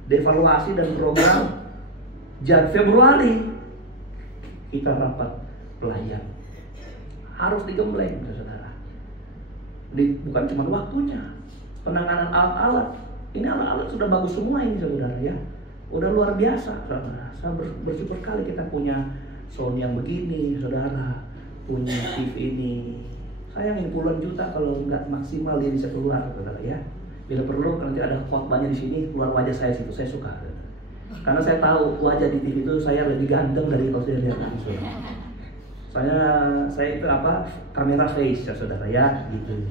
evaluasi dan program. Februari kita rapat pelayan. Harus digembleng, saudara. Bukan cuma waktunya, penanganan alat-alat. Ini alat-alat sudah bagus semua ini, saudara, ya. Udah luar biasa, saudara. Saya bersyukur kali kita punya sound yang begini, saudara. Punya TV ini. Sayang ini puluhan juta kalau nggak maksimal dia bisa keluar, saudara, ya. Bila perlu nanti ada khotbahnya di sini, keluar wajah saya situ, saya suka. Karena saya tahu wajah di TV itu saya lebih ganteng dari kalau saya lihat langsung. Saya itu kamera face, ya saudara, ya, gitu,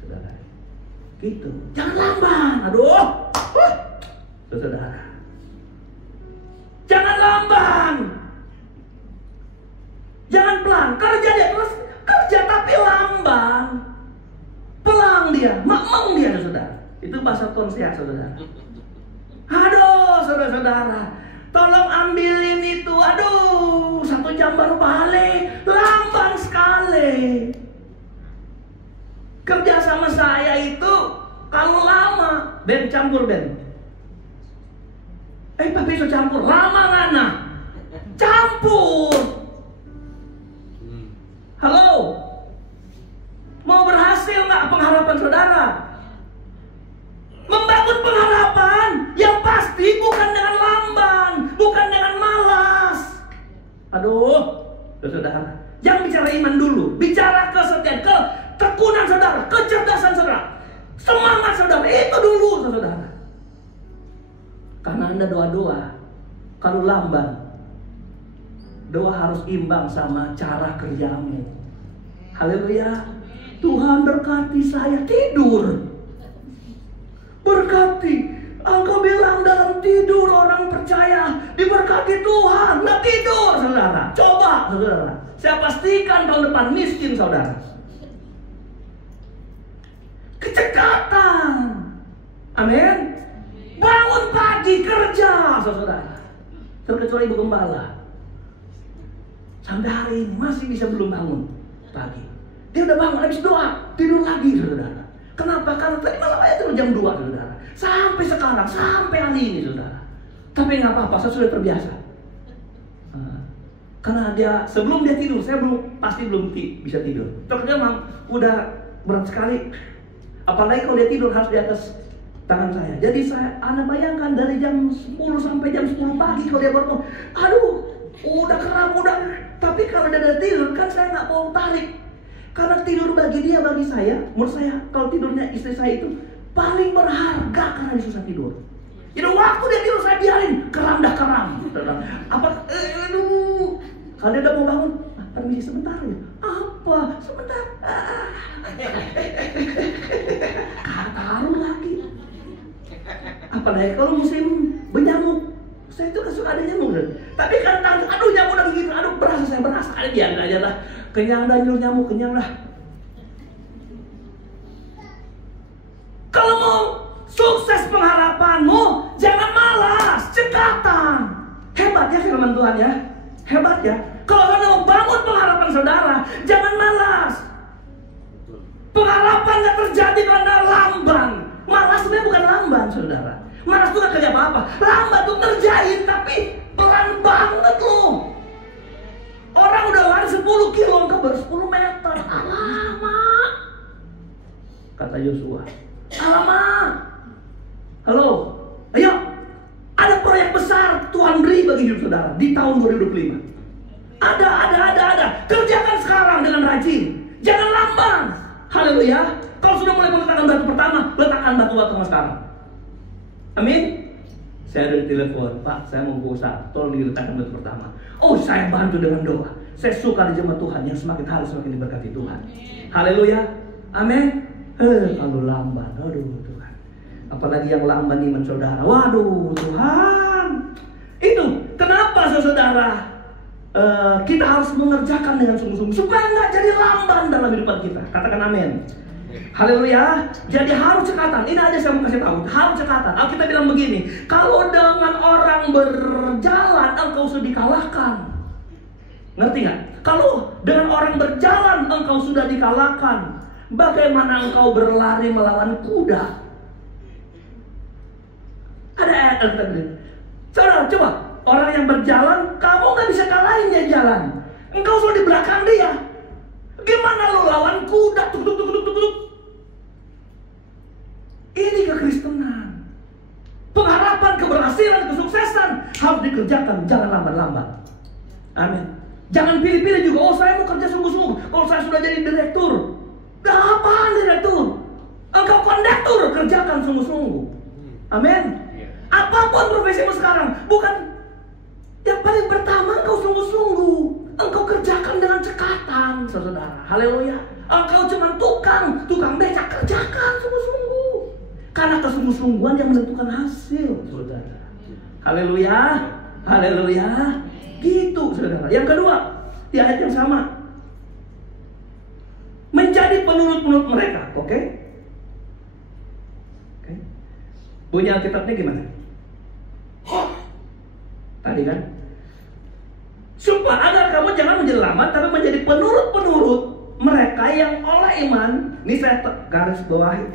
saudara. Gitu. Jangan lamban, aduh, saudara. Jangan lamban, jangan pelan. Kerja dia terus kerja tapi lamban, pelang dia, mamang dia, saudara. Itu bahasa konsehat, saudara. Aduh, saudara-saudara, tolong ambilin itu. Aduh, 1 jam baru balik, lamban sekali. Kerja sama saya itu kalau lama, Ben campur Ben. Tapi bisa campur, lama ngana, campur. Halo, mau berhasil nggak pengharapan saudara? Membangun pengharapan yang pasti bukan dengan lamban, bukan dengan malas. Aduh, saudara, jangan bicara iman dulu, bicara kesetiaan, ketekunan saudara, kecerdasan saudara, semangat saudara, itu dulu, saudara. Karena Anda doa-doa, kalau lamban, doa harus imbang sama cara kerjamu. Haleluya. Tuhan berkati saya tidur. Berkati. Engkau bilang dalam tidur orang percaya diberkati Tuhan, nggak tidur, saudara. Coba, saudara. Saya pastikan tahun depan miskin, saudara. Kecekatan. Amin. Bangun pagi kerja, saudara. Terkecuali ibu gembala. Sampai hari ini masih bisa belum bangun pagi. Dia udah bangun habis doa, tidur lagi, saudara. Kenapa? Karena tadi malam aja tidur jam 2, saudara. Sampai sekarang, sampai hari ini, saudara. Tapi nggak apa-apa, saya sudah terbiasa. Karena dia sebelum dia tidur, saya pasti belum bisa tidur. Terus memang udah berat sekali. Apalagi kalau dia tidur harus di atas tangan saya. Jadi Anda bayangkan dari jam 10 sampai jam 10 pagi kalau dia baru, aduh, udah kram, udah. Tapi kalau dia udah tidur kan saya nggak mau tarik. Karena tidur bagi dia, bagi saya, menurut saya kalau tidurnya istri saya itu paling berharga karena dia susah tidur. Jadi waktu dia tidur saya biarin, keram dah keram. Kalau dia udah mau bangun, permisi sebentar ya. Apa? Sebentar. Taruh lagi. Apalagi kalau musim bernyamuk. Saya itu suka ada nyamuk. Tapi kadang aduh nyamuk udah begitu, aduh saya berasa ada dia aja lah. Kenyang dah nyamuk, kenyang dah. Kalau mau Sukses pengharapanmu, jangan malas, cekatan. Hebat ya firman Tuhan ya. Hebat ya. Kalau Anda membangun pengharapan saudara, jangan malas. Pengharapan gak terjadi karena lamban. Malas sebenarnya bukan lamban, saudara. Malas itu gak kerja apa-apa. Lamban tuh ngerjain, tapi pelan banget loh. Orang udah lari 10 kilo, engkau baru 10 meter. Alamak, kata Yosua. Alamak. Halo, ayo. Ada proyek besar Tuhan beri bagi hidup saudara di tahun 2025. Ada. Kerjakan sekarang dengan rajin. Jangan lamban. Haleluya. Kalau sudah mulai meletakkan batu pertama, letakkan batu sekarang. Amin. Saya ada di telepon, Pak, saya mau usaha, tolong diletakkan batu pertama. Oh, saya bantu dengan doa. Saya suka di jemaat Tuhan yang semakin hari semakin diberkati Tuhan. Haleluya. Amin. Kalau lamban, aduh Tuhan. Apalagi yang lamban iman saudara. Waduh Tuhan. Itu kenapa saudara? Kita harus mengerjakan dengan sungguh-sungguh supaya nggak jadi lamban dalam hidup kita. Katakan amin. Haleluya. Jadi harus cekatan. Ini aja saya mau kasih tahu. Harus cekatan. Alkitab bilang begini, kalau dengan orang berjalan engkau sudah dikalahkan. Ngerti nggak? Kalau dengan orang berjalan engkau sudah dikalahkan, bagaimana engkau berlari melawan kuda? Ada ayat Alkitab ini. Saudara, coba. Orang yang berjalan, kamu gak bisa kalahin dia jalan. Engkau sudah di belakang dia. Gimana lo lawan kuda? Tuk. Ini kekristenan. Pengharapan, keberhasilan, kesuksesan harus dikerjakan. Jangan lambat-lambat. Amin. Jangan pilih-pilih juga. Oh, saya mau kerja sungguh-sungguh. Kalau saya sudah jadi direktur. Apaan direktur? Engkau kondektur, kerjakan sungguh-sungguh. Amin. Apapun profesimu sekarang, bukan yang paling pertama engkau sungguh-sungguh. Engkau kerjakan dengan cekatan, saudara. Haleluya. Engkau cuma tukang becak, kerjakan sungguh-sungguh. Karena kesungguh-sungguhan yang menentukan hasil, saudara. Haleluya. Haleluya. Gitu, saudara. Yang kedua, di ayat yang sama, menjadi penurut-penurut mereka. Oke? Bunyi Alkitabnya gimana? Tadi kan, supaya agar kamu jangan menjadi lambat, tapi menjadi penurut-penurut mereka yang oleh iman. Ini saya garis bawahi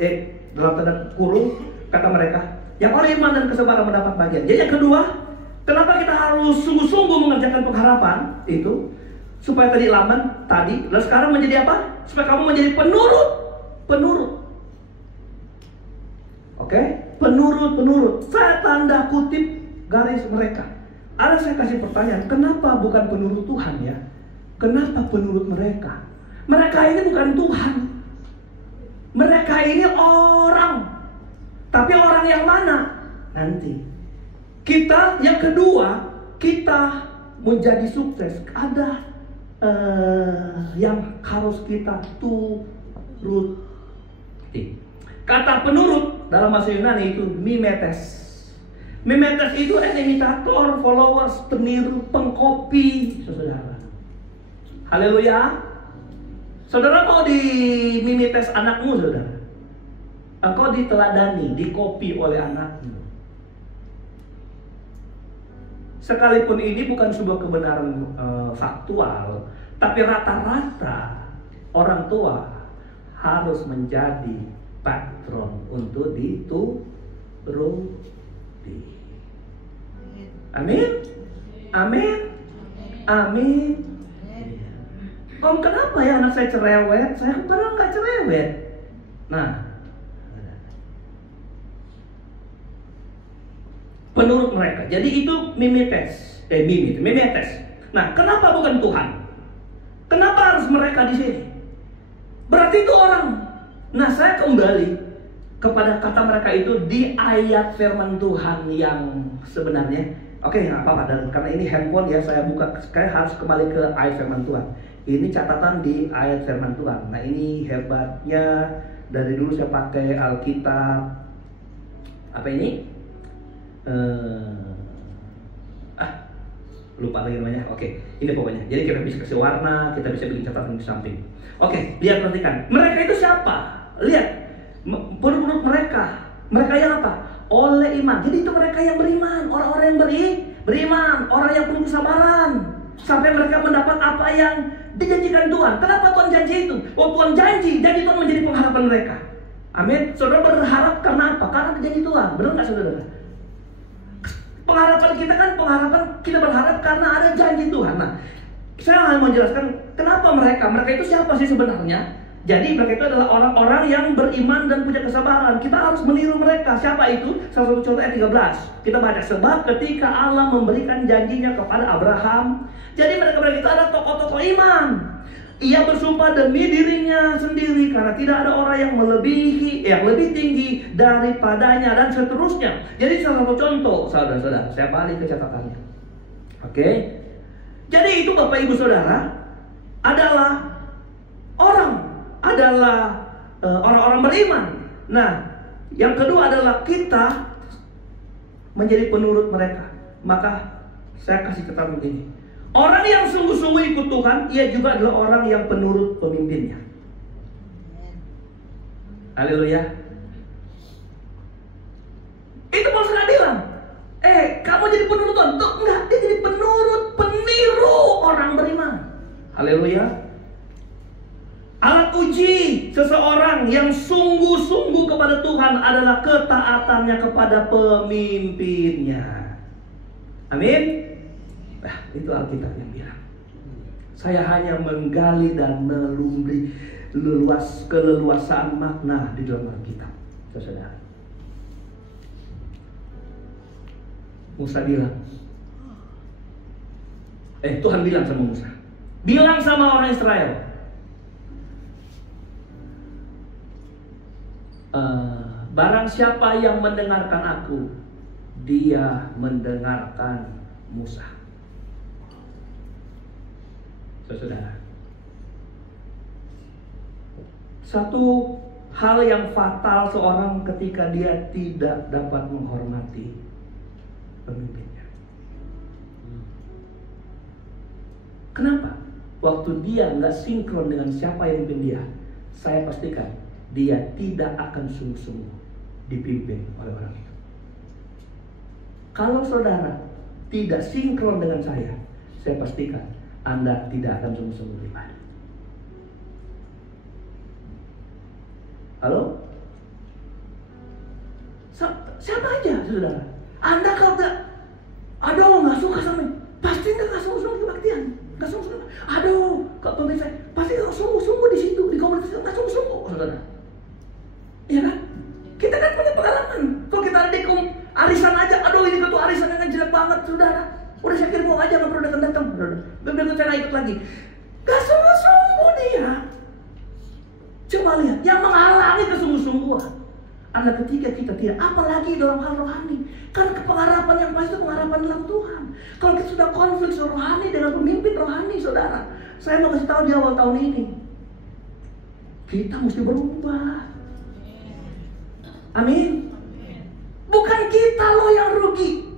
dalam tanda kurung kata mereka yang oleh iman dan kesabaran mendapat bagian. Jadi yang kedua, kenapa kita harus sungguh-sungguh mengerjakan pengharapan itu? Supaya tadi lamban tadi, lalu sekarang menjadi apa? Supaya kamu menjadi penurut. Oke? Penurut. Saya tanda kutip garis mereka. Ada saya kasih pertanyaan, kenapa bukan penurut Tuhan ya? Kenapa penurut mereka? Mereka ini bukan Tuhan. Mereka ini orang. Tapi orang yang mana? Nanti. Kita yang kedua, kita menjadi sukses. Ada yang harus kita turuti. Kata penurut dalam bahasa Yunani itu mimetes. Mimetes itu imitator, followers, peniru, pengkopi, saudara. Haleluya. Saudara mau dimimetes anakmu, saudara. Engkau diteladani, dikopi oleh anakmu. Sekalipun ini bukan sebuah kebenaran faktual, tapi rata-rata orang tua harus menjadi patron untuk dituruti. Amin. Om, kenapa ya anak saya cerewet? Saya padahal nggak cerewet. Nah, penurut mereka. Jadi itu mimetes. Nah, kenapa bukan Tuhan? Kenapa harus mereka di sini? Berarti itu orang. Nah, saya kembali kepada kata mereka itu di ayat firman Tuhan yang sebenarnya. Oke, nggak apa-apa. Karena ini handphone ya, saya buka. Saya harus kembali ke ayat firman Tuhan. Ini catatan di ayat firman Tuhan. Nah, ini hebatnya. Dari dulu saya pakai Alkitab. Apa ini? Lupa lagi namanya. Oke, ini pokoknya. Jadi kita bisa kasih warna, kita bisa bikin catatan di samping. Oke, lihat, perhatikan. Mereka itu siapa? Lihat, penurut mereka Mereka yang apa? Oleh iman. Jadi itu mereka yang beriman, orang-orang yang beriman, orang yang penuh kesabaran, sampai mereka mendapat apa yang dijanjikan Tuhan. Kenapa Tuhan janji itu? Oh, Tuhan janji Tuhan menjadi pengharapan mereka. Amin. Saudara berharap karena apa? Karena janji Tuhan. Benar nggak saudara? Pengharapan kita kan kita berharap karena ada janji Tuhan. Nah, saya hanya mau menjelaskan kenapa mereka itu siapa sih sebenarnya? Jadi mereka itu adalah orang-orang yang beriman dan punya kesabaran. Kita harus meniru mereka. Siapa itu? Salah satu contoh ayat 13. Kita baca, sebab ketika Allah memberikan janjinya kepada Abraham, jadi mereka itu adalah tokoh-tokoh iman. Ia bersumpah demi dirinya sendiri karena tidak ada orang yang lebih tinggi daripadanya dan seterusnya. Jadi salah satu contoh, saudara-saudara, saya balik ke catatannya. Oke. Jadi itu Bapak Ibu Saudara adalah orang-orang beriman. Nah, yang kedua adalah kita menjadi penurut mereka. Maka saya kasih catatan begini. Orang yang sungguh-sungguh ikut Tuhan, ia juga adalah orang yang penurut pemimpinnya. Haleluya. Itu Paulus nggak bilang, kamu jadi penurut Tuhan. Tuh, enggak, dia jadi peniru orang beriman. Haleluya. Alat uji seseorang yang sungguh-sungguh kepada Tuhan adalah ketaatannya kepada pemimpinnya. Amin. Nah, itu Alkitab yang bilang. Saya hanya menggali dan melumuri keleluasaan makna di dalam Alkitab, saudara. Musa bilang, Tuhan bilang sama Musa, bilang sama orang Israel, barang siapa yang mendengarkan aku, dia mendengarkan Musa. Saudara, satu hal yang fatal seorang ketika dia tidak dapat menghormati pemimpinnya. Kenapa? Waktu dia nggak sinkron dengan siapa yang memimpin dia, saya pastikan dia tidak akan sungguh-sungguh dipimpin oleh orang itu. Kalau saudara tidak sinkron dengan saya pastikan Anda tidak akan sungguh-sungguh beribadah. Halo? Siapa aja saudara? Anda kalau nggak suka sama ini, pasti nggak sungguh-sungguh kebaktian, nggak sungguh-sungguh. Kak pemirsa, pasti nggak sungguh-sungguh di situ, di komunitas nggak sungguh-sungguh, saudara. Iya kan? Kita kan punya pengalaman. Kalau kita ada di arisan aja, ini ketua arisan yang jelek banget, saudara. Udah saya kirim aja, nggak perlu datang-datang. Begitu cara ikut lagi, nggak sungguh-sungguh dia. Coba lihat, yang menghalangi kesungguh-sungguhan adalah ketika kita tidak, apalagi dalam hal rohani. Kan pengharapan yang pasti itu pengharapan dalam Tuhan. Kalau kita sudah konflik rohani dengan pemimpin rohani, saudara, saya mau kasih tahu di awal tahun ini, kita mesti berubah. Amin. Bukan kita loh yang rugi,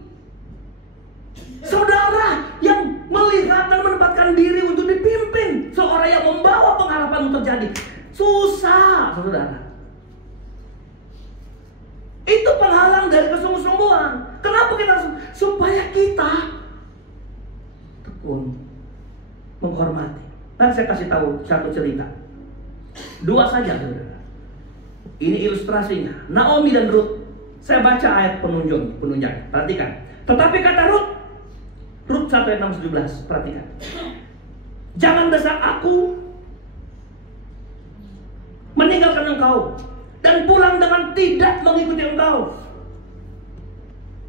saudara yang melihat dan menempatkan diri untuk dipimpin, seorang yang membawa pengharapan untuk terjadi. Susah, saudara. Itu penghalang dari kesungguh-sungguhan. Kenapa kita supaya kita tekun menghormati. Nanti saya kasih tahu satu cerita. 2 saja, saudara. Ini ilustrasinya. Naomi dan Ruth. Saya baca ayat penunjang. Perhatikan. Tetapi kata Ruth 1 ayat 6-17. Perhatikan. Jangan desak aku meninggalkan engkau dan pulang dengan tidak mengikuti engkau.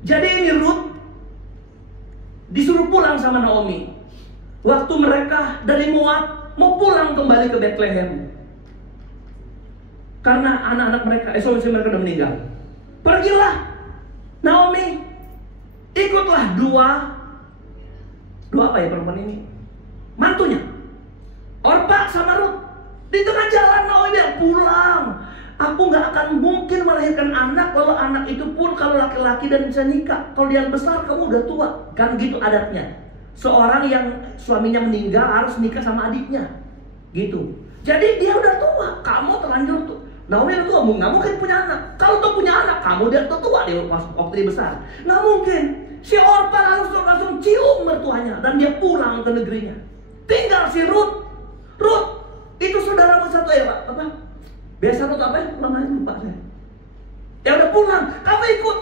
Jadi ini Ruth disuruh pulang sama Naomi. Waktu mereka dari Moab mau pulang kembali ke Bethlehem, karena anak-anak mereka, suami mereka sudah meninggal. Pergilah Naomi, ikutlah dua apa ya perempuan ini? Mantunya, Orpa sama Ruth. Di tengah jalan Naomi bilang, pulang. Aku gak akan mungkin melahirkan anak kalau anak itu pun kalau laki-laki dan bisa nikah. Kalau dia besar kamu udah tua. Kan gitu adatnya. Seorang yang suaminya meninggal harus nikah sama adiknya. Gitu. Jadi dia udah tua, kamu terlanjur Naomi itu tua, nggak mungkin punya anak. Kalau tuh punya anak, kamu dia tua dia waktu dia besar. Nggak mungkin. Si Orpa langsung cium mertuanya dan dia pulang ke negerinya. Tinggal si Ruth. Ruth itu saudaramu satu ya Pak. Apa? Biasa Ruth apa ya? Pulang aja lupa saya. Ya udah pulang. Kamu ikut?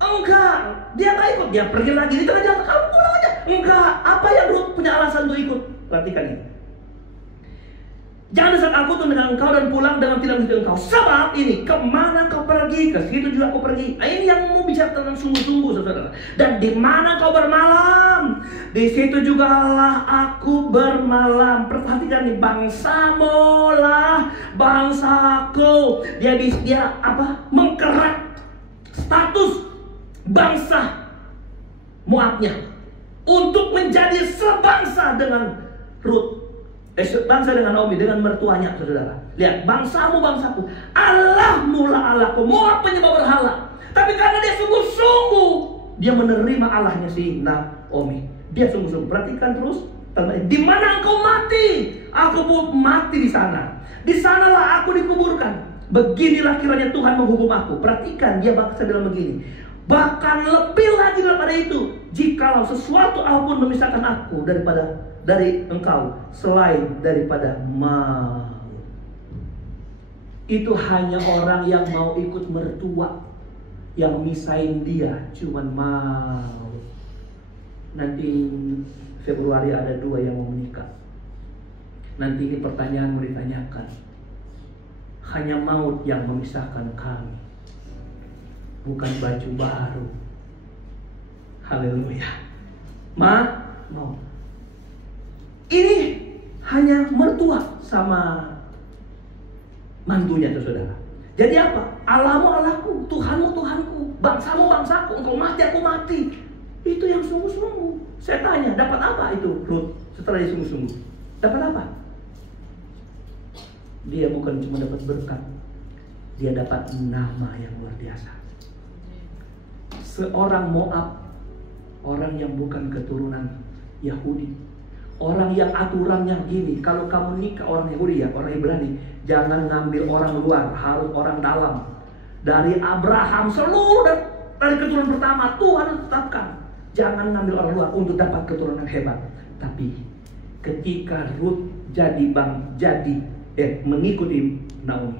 Enggak. Dia nggak ikut. Dia pergi lagi di tengah jalan. Kamu pulang aja. Enggak. Apa yang Ruth punya alasan untuk ikut? Perhatikan ini. Jangan saat aku tuh dengan engkau dan pulang dengan tidak mengikuti engkau. Sebab ini, kemana kau pergi, ke situ juga aku pergi. Nah, ini yang mau bicara tentang sungguh-sungguh, saudara. Dan di mana kau bermalam, di situ jugalah aku bermalam. Perhatikan nih, bangsamu lah bangsaku. Dia apa? Mengkerak status bangsa Moabnya untuk menjadi sebangsa dengan Ruth. Bangsa dengan Naomi, dengan mertuanya, saudara. Lihat, bangsamu bangsaku, Allahmu lah Allahku. Moab penyembah berhala. Tapi karena dia sungguh-sungguh, dia menerima Allahnya si Naomi. Dia sungguh-sungguh. Perhatikan terus. Di mana engkau mati, aku pun mati di sana. Di sanalah aku dikuburkan. Beginilah kiranya Tuhan menghukum aku. Perhatikan, dia bangsa bilang begini. Bahkan lebih lagi daripada itu, jikalau sesuatu apapun memisahkan aku dari engkau selain daripada maut. Itu hanya orang yang mau ikut mertua, yang misahin dia cuman maut. Nanti Februari ada 2 yang mau menikah. Nanti ini pertanyaan mau ditanyakan. Hanya maut yang memisahkan kami, bukan baju baru. Haleluya. Mau. Ini hanya mertua sama mantunya tuh saudara. Jadi apa? Allahmu Allahku, Tuhanmu Tuhanku, bangsamu bangsaku, engkau mati aku mati. Itu yang sungguh-sungguh. Saya tanya, dapat apa itu Ruth setelah dia sungguh-sungguh? Dapat apa? Dia bukan cuma dapat berkat, dia dapat nama yang luar biasa. Seorang Moab, orang yang bukan keturunan Yahudi, orang yang aturannya gini, kalau kamu nikah orang Yahudi ya, orang Ibrani, jangan ngambil orang luar, harus orang dalam. Dari Abraham seluruh dari keturunan pertama Tuhan tetapkan, jangan ngambil orang luar untuk dapat keturunan hebat. Tapi ketika Ruth mengikuti Naomi,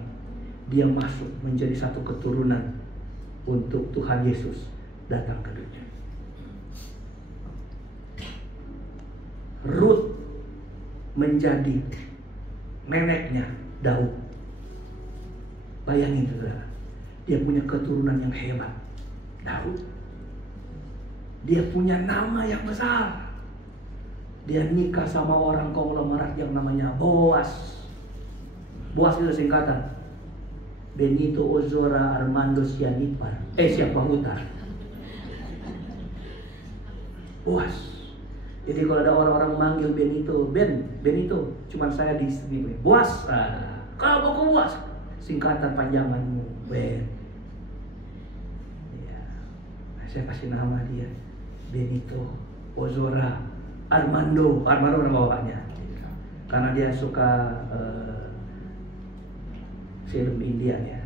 dia masuk menjadi satu keturunan untuk Tuhan Yesus datang ke dunia. Ruth menjadi neneknya Daud. Bayangin saudara, dia punya keturunan yang hebat, Daud. Dia punya nama yang besar. Dia nikah sama orang konglomerat yang namanya Boas. Boas itu singkatan Benito Ozora Armando Sianipar. Siapa Hutar. Boas. Jadi kalau ada orang-orang manggil Benito, cuman saya di sini. Boas. Kalau mau Boas, singkatan panjanganmu Ben. Ya. Saya kasih nama dia Benito Ozora Armando nama bapaknya. Karena dia suka film India ya.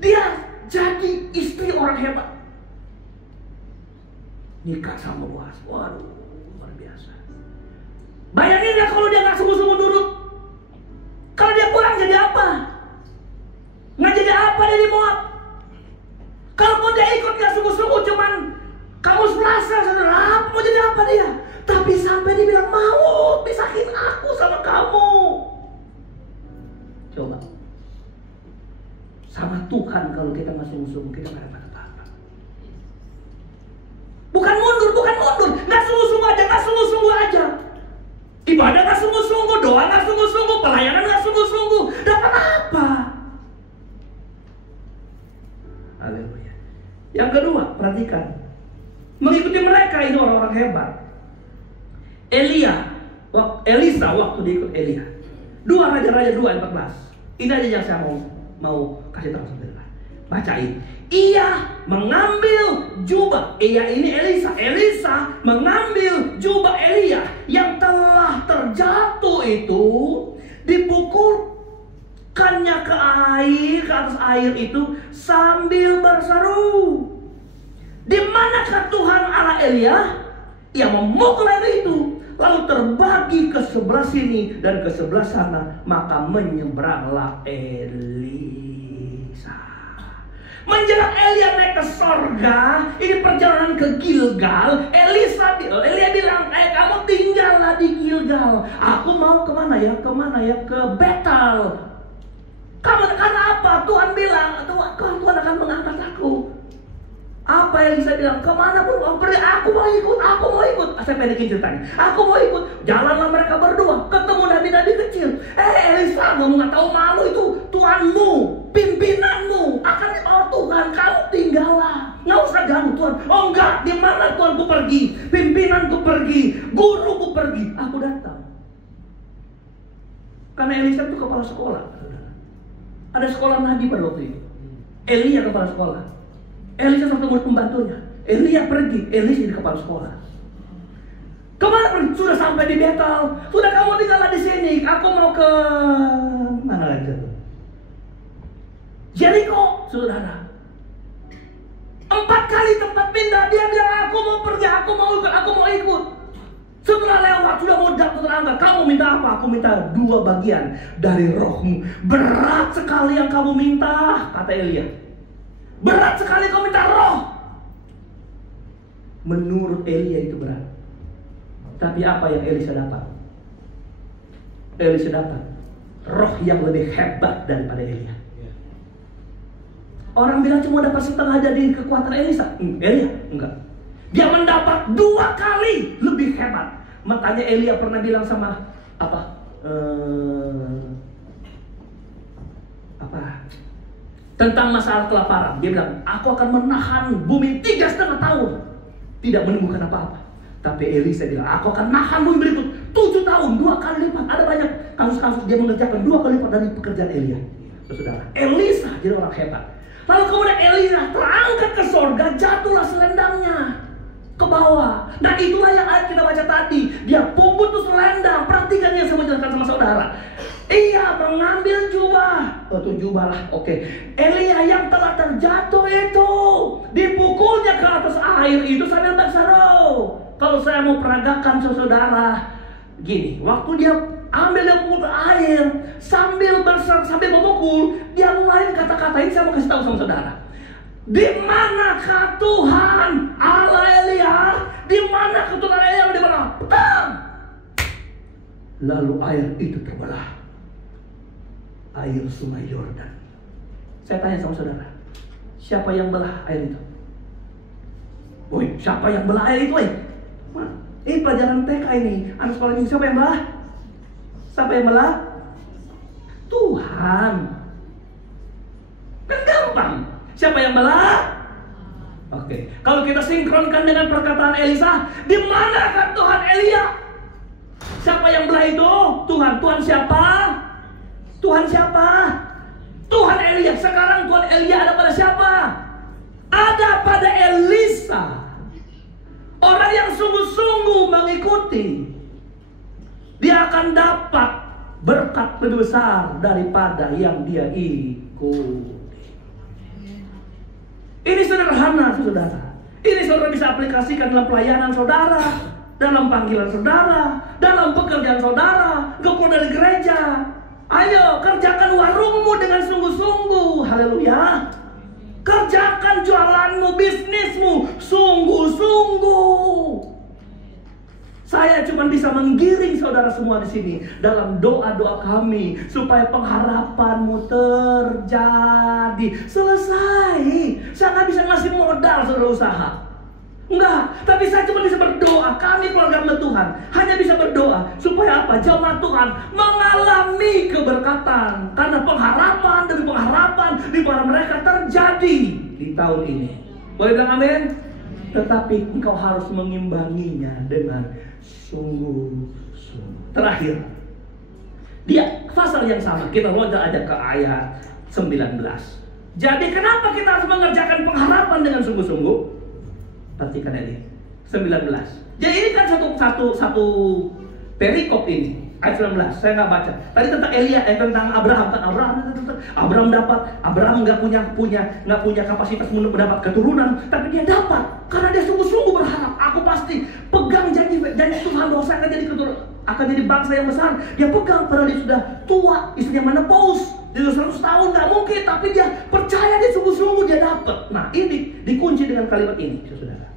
Dia jadi istri orang hebat. Nikah sama Boas. Waduh, luar biasa. Bayangin ya kalau dia gak sungguh-sungguh nurut. Kalau dia pulang jadi apa? Nggak jadi apa dia di Moab? Kalaupun dia ikut gak sungguh-sungguh, cuman kamu selasa, saudara, mau jadi apa dia? Tapi sampai dia bilang, mau pisahin aku sama kamu. Coba. Sama Tuhan kalau kita gak sungguh-sungguh, kita gak dapat apa-apa. Bukan mundur. Gak sungguh-sungguh aja. Ibadah gak sungguh-sungguh, doa gak sungguh-sungguh, pelayanan gak sungguh-sungguh. Dapat apa? Haleluya. Yang kedua, perhatikan. Mengikuti mereka ini orang-orang hebat. Elisa waktu diikut Elia. 2 Raja-Raja 2:14. Ini aja yang saya mau kasih tahu saudara. Bacain. Ia mengambil jubah. Ini Elisa. Elisa mengambil jubah Elia yang telah terjatuh itu dipukulkannya ke atas air itu sambil berseru. Di manakah Tuhan Allah Elia? Ia memukul air itu, lalu terbagi ke sebelah sini dan ke sebelah sana, maka menyeberanglah Elisa. Menjelang Elia naik ke sorga, ini perjalanan ke Gilgal. Elia bilang, kamu tinggallah di Gilgal. Aku mau kemana ya? Ke Betel. Karena apa? Tuhan bilang, Tuhan akan mengangkat aku. Apa Elisa bilang? Kemana pun kau pergi, aku mau ikut. Saya pendekin ceritanya. Aku mau ikut. Jalanlah mereka berdua, ketemu nabi-nabi kecil. Elisa, kamu nggak tahu malu, itu Tuhanmu, pimpinanmu akan dibawa Tuhan. Kamu tinggallah, nggak usah ganggu Tuhan. Oh enggak, di mana Tuhanku pergi? Pimpinanku pergi, guruku pergi. Aku datang. Karena Elisa itu kepala sekolah. Ada sekolah nabi pada waktu itu. Elia kepala sekolah. Elisa satu murid pembantunya. Elia pergi, Elisa di kepala sekolah. Kemana pergi? Sudah sampai di Betel. Sudah, kamu tinggallah di sini. Aku mau ke mana lagi? Jericho, saudara. 4 kali tempat pindah. Dia bilang, aku mau pergi, aku mau ikut. Setelah lewat, sudah mau dapat terangkat. Kamu minta apa? Aku minta 2 bagian dari rohmu. Berat sekali yang kamu minta, kata Elia. Berat sekali kau minta roh. Menurut Elia itu berat. Tapi apa yang Elisa dapat? Elisa dapat roh yang lebih hebat daripada Elia. Orang bilang cuma dapat setengah dari kekuatan Elisa. Elia enggak. Dia mendapat 2 kali lebih hebat. Makanya Elia pernah bilang sama tentang masalah kelaparan. Dia bilang, aku akan menahan bumi 3,5 tahun, tidak menemukan apa-apa. Tapi Elisa bilang, aku akan nahan bumi berikut 7 tahun, 2 kali lipat. Ada banyak kasus-kasus dia mengerjakan 2 kali lipat dari pekerjaan Elia. Saudara, Elisa jadi orang hebat. Lalu kemudian Elisa terangkat ke sorga, jatuhlah selendangnya ke bawah. Nah itulah yang ayat kita baca tadi. Dia pungut tuh selendang. Perhatikan yang saya mau jelaskan sama saudara. Ia mengambil jubah. Jubah lah. Oke. Elia yang telah terjatuh itu dipukulnya ke atas air itu sambil berseru. Kalau saya mau peragakan saudara, gini, waktu dia ambil yang mukul air sambil berseru, sambil memukul, dia mulai kata-kata ini. Saya mau kasih tahu sama saudara. Di manakah Tuhan Allah Elia? Di mana Tuhan Elia? Di mana? Lalu air itu terbelah. Air sungai Yordan. Saya tanya sama saudara, siapa yang belah air itu? Woi, siapa yang belah air itu? Ini pelajaran TK ini. Anak sekolah ini, siapa yang belah? Siapa yang belah? Tuhan. Kan gampang. Siapa yang belah? Oke. Kalau kita sinkronkan dengan perkataan Elisa, di manakah Tuhan Elia? Siapa yang belah itu? Tuhan. Tuhan siapa? Tuhan siapa? Tuhan Elia. Sekarang Tuhan Elia ada pada siapa? Ada pada Elisa. Orang yang sungguh-sungguh mengikuti, dia akan dapat berkat lebih besar daripada yang dia ikuti. Ini sederhana, saudara. Ini saudara bisa aplikasikan dalam pelayanan saudara, dalam panggilan saudara, dalam pekerjaan saudara, keluar dari gereja. Ayo, kerjakan warungmu dengan sungguh-sungguh. Haleluya. Kerjakan jualanmu, bisnismu sungguh-sungguh. Saya cuma bisa menggiring saudara semua di sini dalam doa-doa kami supaya pengharapanmu terjadi. Selesai. Saya nggak bisa ngasih modal saudara usaha. Enggak, tapi saya cuma bisa berdoa. Kami keluarga Tuhan hanya bisa berdoa supaya apa? Jemaat Tuhan mengalami keberkatan karena pengharapan demi pengharapan di para mereka terjadi di tahun ini. Boleh bilang amin? Tetapi engkau harus mengimbanginya dengan sungguh-sungguh. Terakhir, dia pasal yang sama. Kita loncat aja ke ayat 19. Jadi kenapa kita harus mengerjakan pengharapan dengan sungguh-sungguh? Perhatikan ini 19. Jadi ini kan satu perikop ini. Ayat 19, saya nggak baca. Tadi tentang Elia, tentang Abraham. Abraham dapat. Abraham nggak punya kapasitas untuk mendapat keturunan, tapi dia dapat karena dia sungguh-sungguh berharap. Aku pasti pegang janji Tuhan bahwa saya akan jadi bangsa yang besar. Dia pegang padahal dia sudah tua, istrinya menopause. Dia sudah 100 tahun nggak mungkin, tapi dia percaya, dia sungguh-sungguh, dia dapat. Nah, ini dikunci dengan kalimat ini, saudara.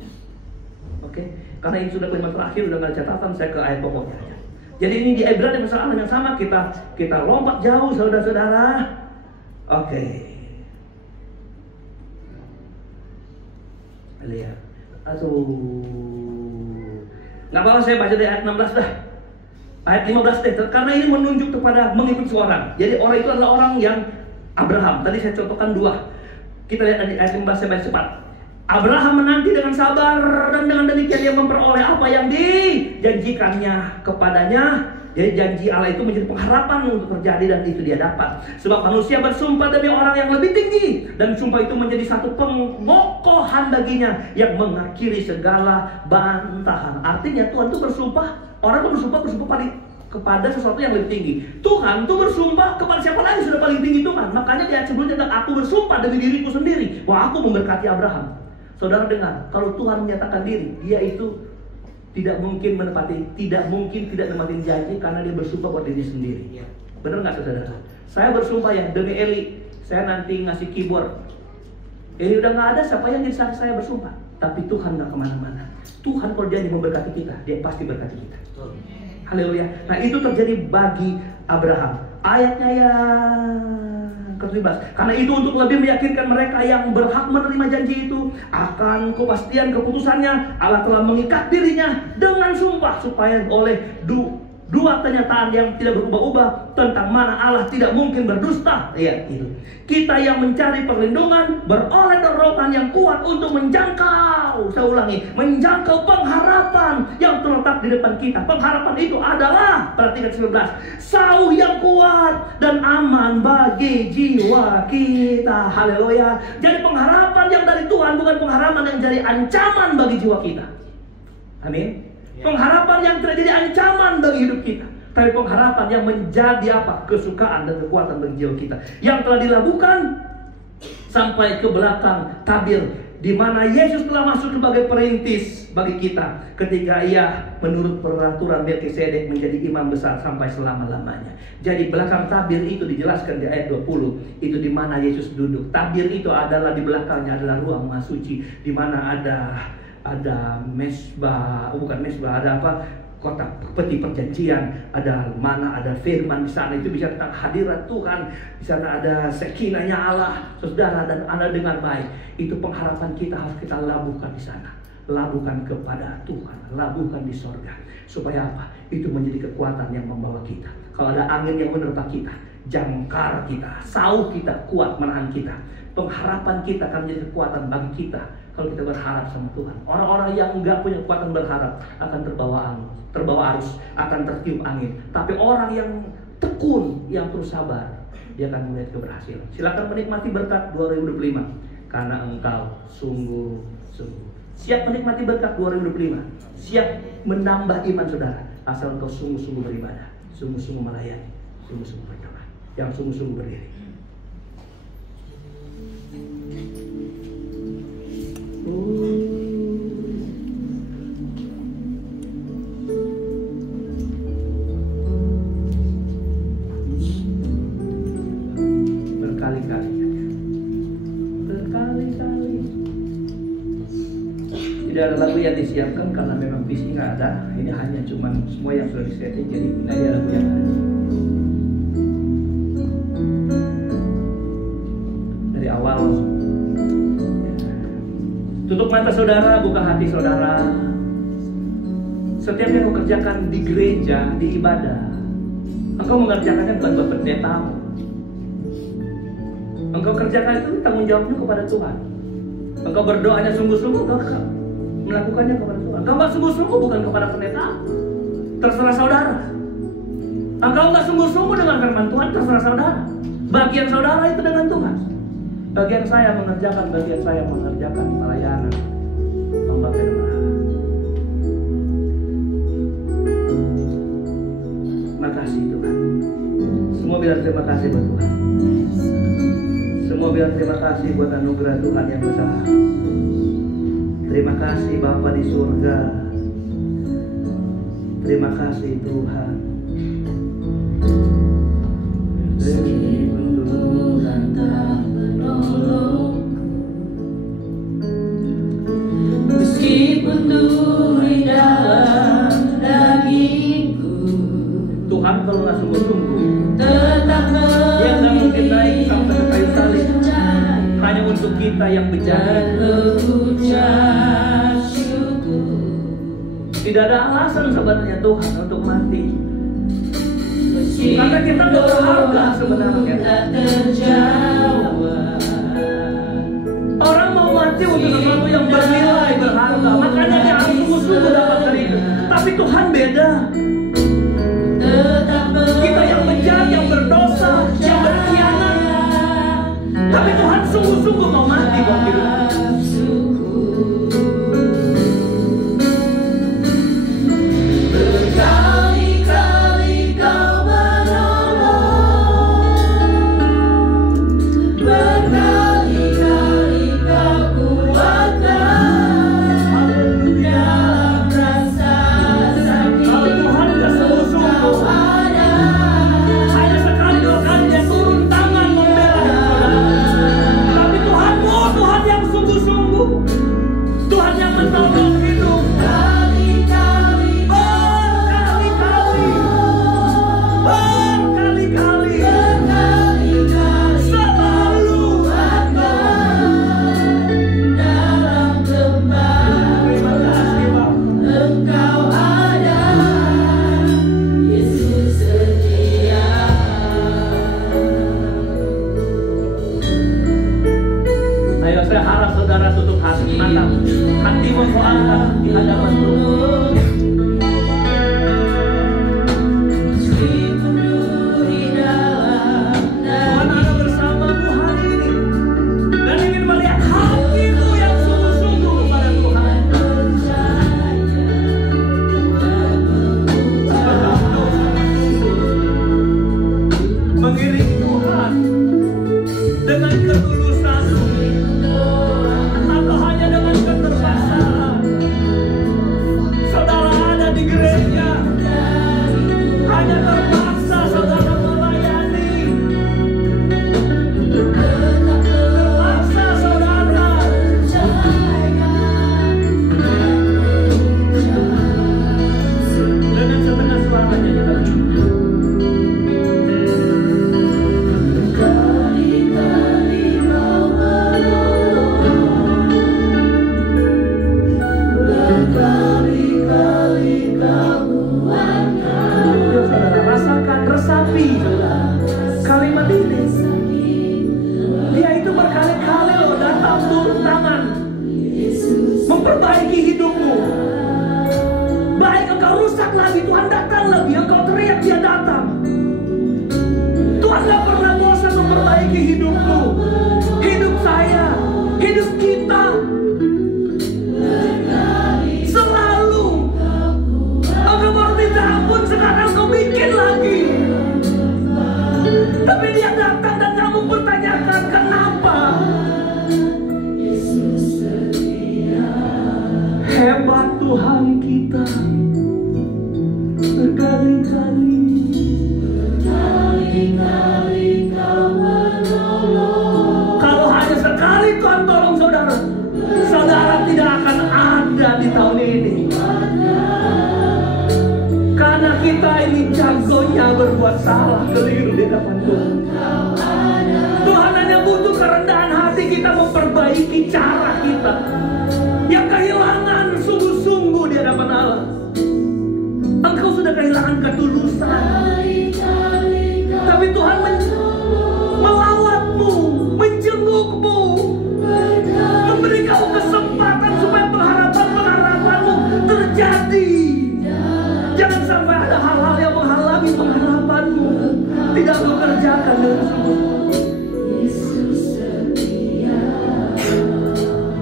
Oke, karena ini sudah kalimat terakhir, udah nggak ada catatan, saya ke ayat pokoknya aja. Jadi ini di Ibrani pasal 6 yang sama, kita lompat jauh, saudara-saudara. Oke. Lihat. Nggak apa-apa, saya baca dari ayat 16 dah. Ayat 15 deh, karena ini menunjuk kepada mengikut seorang. Jadi orang itu adalah orang yang Abraham. Tadi saya contohkan 2. Kita lihat di ayat 15, saya baca cepat. Abraham menanti dengan sabar, dan dengan demikian dia memperoleh apa yang dijanjikannya kepadanya. Jadi janji Allah itu menjadi pengharapan untuk terjadi, dan itu dia dapat. Sebab manusia bersumpah demi orang yang lebih tinggi, dan sumpah itu menjadi satu pengokohan baginya yang mengakhiri segala bantahan. Artinya Tuhan itu bersumpah. Orang itu bersumpah kepada sesuatu yang lebih tinggi. Tuhan itu bersumpah kepada siapa lagi sudah paling tinggi Tuhan. Makanya di ayat sebelumnya, aku bersumpah demi diriku sendiri bahwa aku memberkati Abraham. Saudara dengar, kalau Tuhan menyatakan diri, dia itu tidak mungkin tidak menepati janji karena dia bersumpah buat diri sendiri. Benar nggak saudara? Saya bersumpah ya demi Eli, saya nanti ngasih keyboard. Eli udah nggak ada, siapa yang jadi saksi saya bersumpah? Tapi Tuhan nggak kemana-mana. Tuhan kalau dia memberkati kita, dia pasti berkati kita. Haleluya. Nah, itu terjadi bagi Abraham. Ayatnya yang ke-17. Karena itu untuk lebih meyakinkan mereka yang berhak menerima janji itu akan kepastian keputusannya, Allah telah mengikat dirinya dengan sumpah supaya oleh dua kenyataan yang tidak berubah-ubah tentang mana Allah tidak mungkin berdusta. Ya, itu. Kita yang mencari perlindungan beroleh dorongan yang kuat untuk menjangkau, saya ulangi, menjangkau pengharapan yang terletak di depan kita. Pengharapan itu adalah, perhatikan 19, sauh yang kuat dan aman bagi jiwa kita. Haleluya. Jadi pengharapan yang dari Tuhan bukan pengharapan yang jadi ancaman bagi jiwa kita. Amin. Pengharapan yang tidak jadi ancaman bagi hidup kita, tapi pengharapan yang menjadi apa? Kesukaan dan kekuatan bagi jiwa kita, yang telah dilakukan sampai ke belakang tabir, di mana Yesus telah masuk sebagai perintis bagi kita ketika ia menurut peraturan Melkisedek menjadi imam besar sampai selama-lamanya. Jadi belakang tabir itu dijelaskan di ayat 20, itu di mana Yesus duduk. Tabir itu adalah di belakangnya adalah ruang Maha Suci, di mana ada mesbah, bukan mesbah, ada apa? Kotak peti perjanjian, ada mana, ada firman di sana, itu bisa tentang hadirat Tuhan. Di sana ada sekinahnya Allah, saudara, dan Anda dengar baik. Itu pengharapan kita harus kita labuhkan di sana, labuhkan kepada Tuhan, labuhkan di sorga. Supaya apa? Itu menjadi kekuatan yang membawa kita. Kalau ada angin yang menerpa kita, jangkar kita, sauh kita kuat menahan kita. Pengharapan kita akan menjadi kekuatan bagi kita kalau kita berharap sama Tuhan. Orang-orang yang enggak punya kekuatan berharap akan terbawa arus, akan tertiup angin. Tapi orang yang tekun, yang terus sabar, dia akan melihat keberhasilan. Silakan menikmati berkat 2025, karena engkau sungguh-sungguh siap menikmati berkat 2025. Siap menambah iman saudara, asal engkau sungguh-sungguh beribadah, sungguh-sungguh melayani, sungguh-sungguh berdoa, yang sungguh-sungguh berdiri. Berkali-kali tidak ada lagu yang disiapkan karena memang visi nggak ada. Ini hanya cuman semua yang sudah disetting, jadi nggak ada lagu yang ada. Dari awal, tutup mata saudara, buka hati saudara. Setiap yang kau kerjakan di gereja, di ibadah, engkau mengerjakannya bukan buat pendetamu. Engkau kerjakan itu tanggung jawabnya kepada Tuhan. Engkau berdoanya sungguh-sungguh, engkau melakukannya kepada Tuhan. Engkau nggak sungguh-sungguh bukan kepada pendeta, terserah saudara. Engkau nggak sungguh-sungguh dengan firman Tuhan, terserah saudara. Bagian saudara itu dengan Tuhan. Bagian saya mengerjakan pelayanan hamba firman. Maka Semua bilang terima kasih buat Tuhan. Semua bilang terima kasih buat anugerah Tuhan yang besar. Terima kasih Bapa di surga. Terima kasih Tuhan. Meskipun Tuhan tak menolongku, meskipun duri dalam dagingku, Tuhan kalau nggak sungguh-sungguh tetap dia nggak mungkin naik sampai ke kayu salib hanya untuk kita yang berjalan. Tidak ada alasan sebenarnya Tuhan untuk mati, karena kita nggak berharga sebenarnya. Orang mau mati untuk sesuatu yang bernilai, berharga, makanya dia harus sungguh-sungguh dapat terima. Tapi Tuhan beda. Kita yang bejat, yang berdosa, yang berkhianat, tapi Tuhan sungguh-sungguh mau mati buat kita.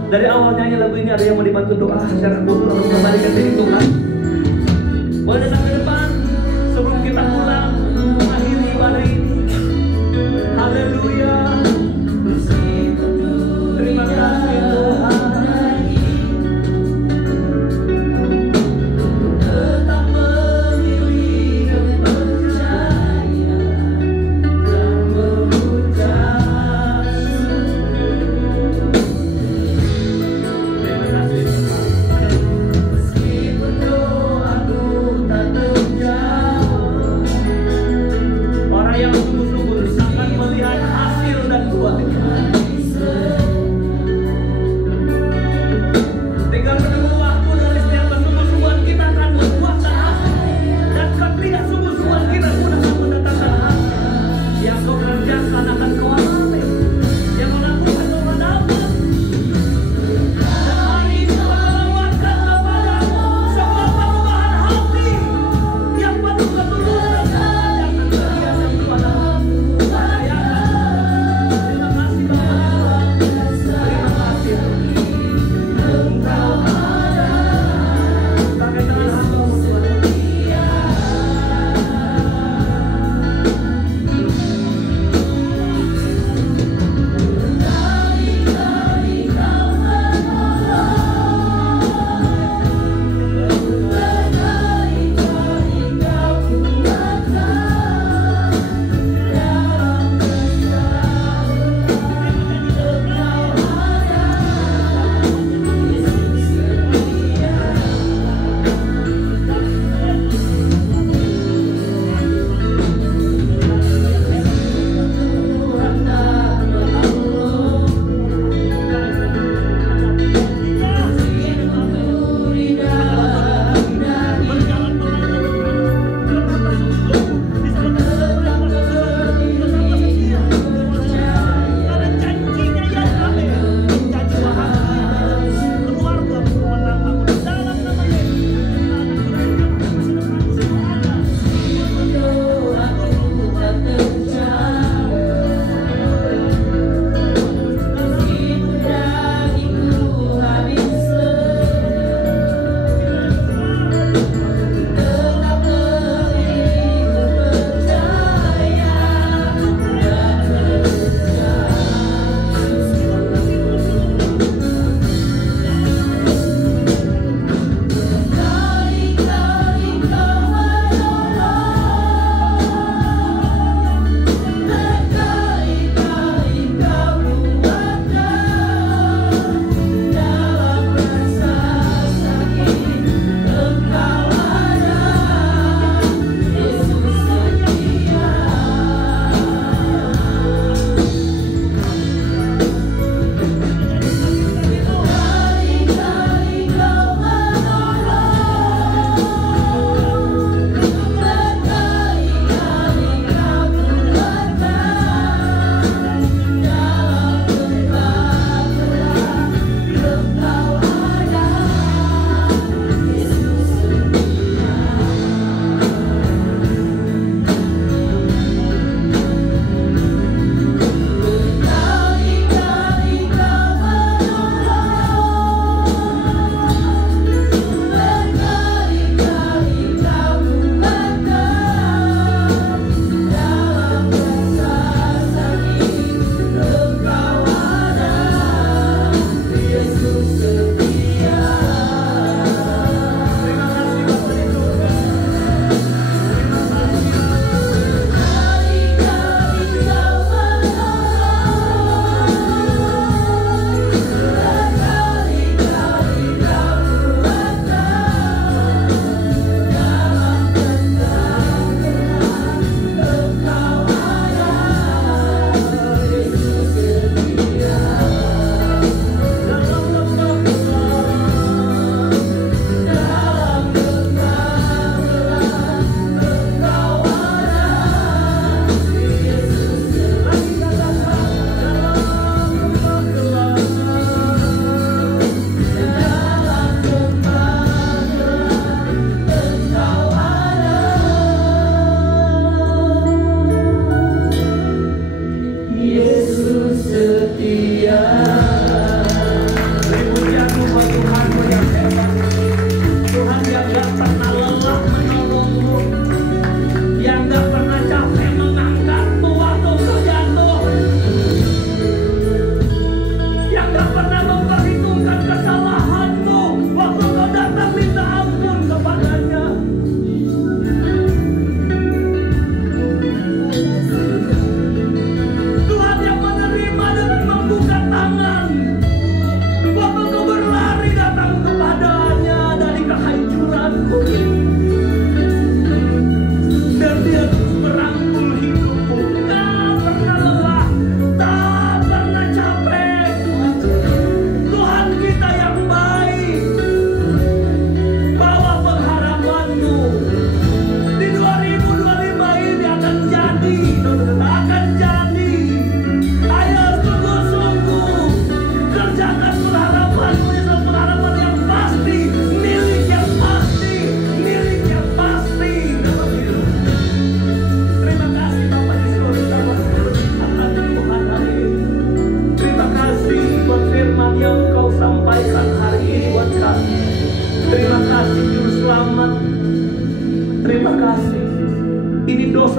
Dari awal nyanyi lagu ini ada yang mau dibantu doa secara khusus untuk kembalikan diri Tuhan. Boleh datang ke depan sebelum kita pulang mengakhiri ibadah ini.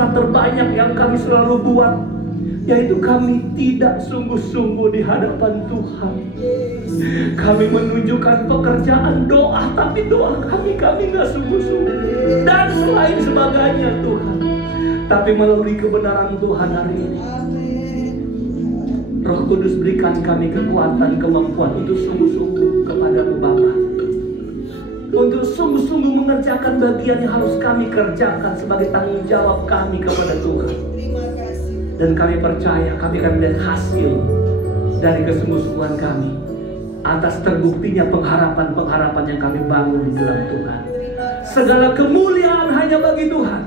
dosa terbanyak yang kami selalu buat, yaitu kami tidak sungguh-sungguh di hadapan Tuhan. Kami menunjukkan pekerjaan doa, tapi doa kami gak sungguh-sungguh, dan selain sebagainya Tuhan. Tapi melalui kebenaran Tuhan hari ini, Roh Kudus berikan kami kekuatan, kemampuan untuk sungguh-sungguh kepada-Mu Bapa, untuk sungguh-sungguh mengerjakan bagian yang harus kami kerjakan sebagai tanggung jawab kami kepada Tuhan. Dan kami percaya kami akan melihat hasil dari kesungguh-sungguhan kami atas terbuktinya pengharapan-pengharapan yang kami bangun di dalam Tuhan. Segala kemuliaan hanya bagi Tuhan,